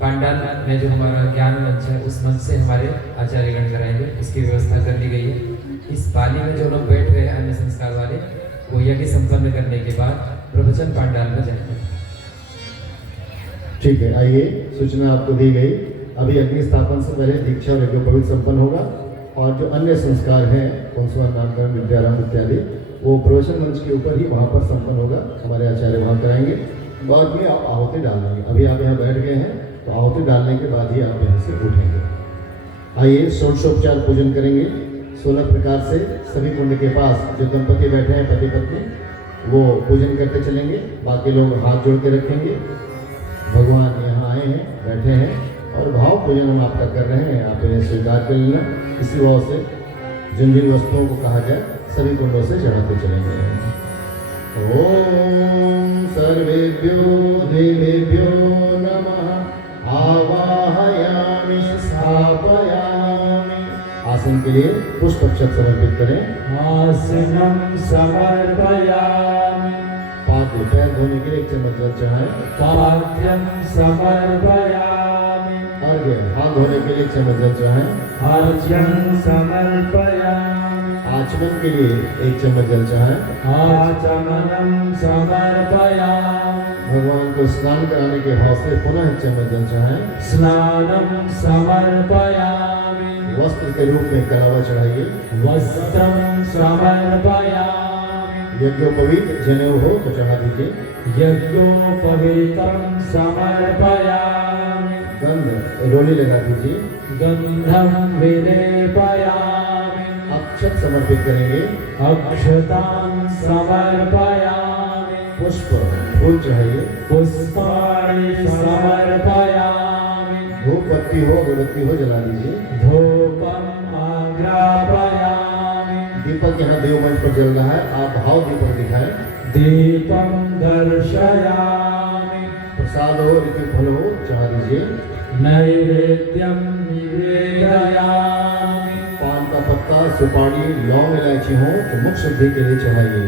पांडाल में जो हमारा ज्ञान मंच है उस मंच से हमारे आचार्यगण कराएंगे, इसकी व्यवस्था कर ली गई है। इस पाली में जो लोग बैठ गए अन्य संस्कार वाले वो यज्ञ संपन्न करने के बाद प्रवचन पांडाल में जाएंगे। ठीक है, आइए सूचना आपको दी गई। अभी अग्नि स्थापन से पहले दीक्षा और यज्ञोपवीत संपन्न होगा और जो अन्य संस्कार हैं पंचवन नामकरण विद्यारंभ इत्यादि वो प्रवचन मंच के ऊपर ही वहाँ पर संपन्न होगा, हमारे आचार्य वहाँ कराएंगे। बाद में आप आहुति डाल देंगे। अभी आप यहाँ बैठ गए हैं तो आहुति डालने के बाद ही आप यहाँ से उठेंगे। आइए षोडशोपचार पूजन करेंगे। 16 प्रकार से सभी कुंड के पास जो दंपति बैठे हैं पति पत्नी वो पूजन करते चलेंगे। बाकी लोग हाथ जोड़ के रखेंगे। भगवान यहाँ आए हैं, बैठे हैं और भाव पूजन हम आपका कर रहे हैं, आप इन्हें स्वीकार कर लेना। इसी भाव से जिन जिन वस्तुओं को कहा जाए सभी कुंडों से चढ़ाते चलेंगे। ओम सर्वेभ्यो देवेभ्यो नमः आवाहयामि स्थापयामि। आसन के लिए पुष्प अक्षत समर्पित करें। आसनं समर्पयामि। पाद्य पैर धोने के लिए 1 चम्मच जल चढ़ाएं। पाद्यं समर्पयामि। अर्घ्य हाथ धोने के लिए 1 चम्मच जल चढ़ाएं। अर्घ्यं समर्पयामि। आचमन के लिए 1 चम्मच जल चढ़ाएं। आचमनं समर्पयामि। भगवान को स्नान कराने के भाव से पुनः 1 चम्मच जल चढ़ाएं। स्नानं समर्पयामि। वस्त्र के रूप में कलावा चढ़ाइए। वस्त्रं समर्पयामि। यज्ञोपवीत जनेऊ हो तो चढ़ा दीजिए। यज्ञोपवीतं समर्पयामि। गंध रोली लगा दीजिए। गंधं विलेपयामि। अक्षत समर्पित करेंगे। अक्षतां समर्पयामि। पुष्प फूल चढ़ाइए। पुष्पाणि समर्पयामि। धूप बत्ती हो अगरबत्ती हो जला दीजिए। धूपम् आग्रापयामि। दीपक यहाँ देवमंच पर जल रहा है, आप भाव दीपक दिखाएं। दीपं दर्शयामि। प्रसाद हो ऋतु फल हो चढ़ा दीजिए। नैवेद्यं निवेदयामि। पान का पत्ता सुपारी लौंग इलायची हो तो मुख शुद्धि के लिए चढ़ाइए।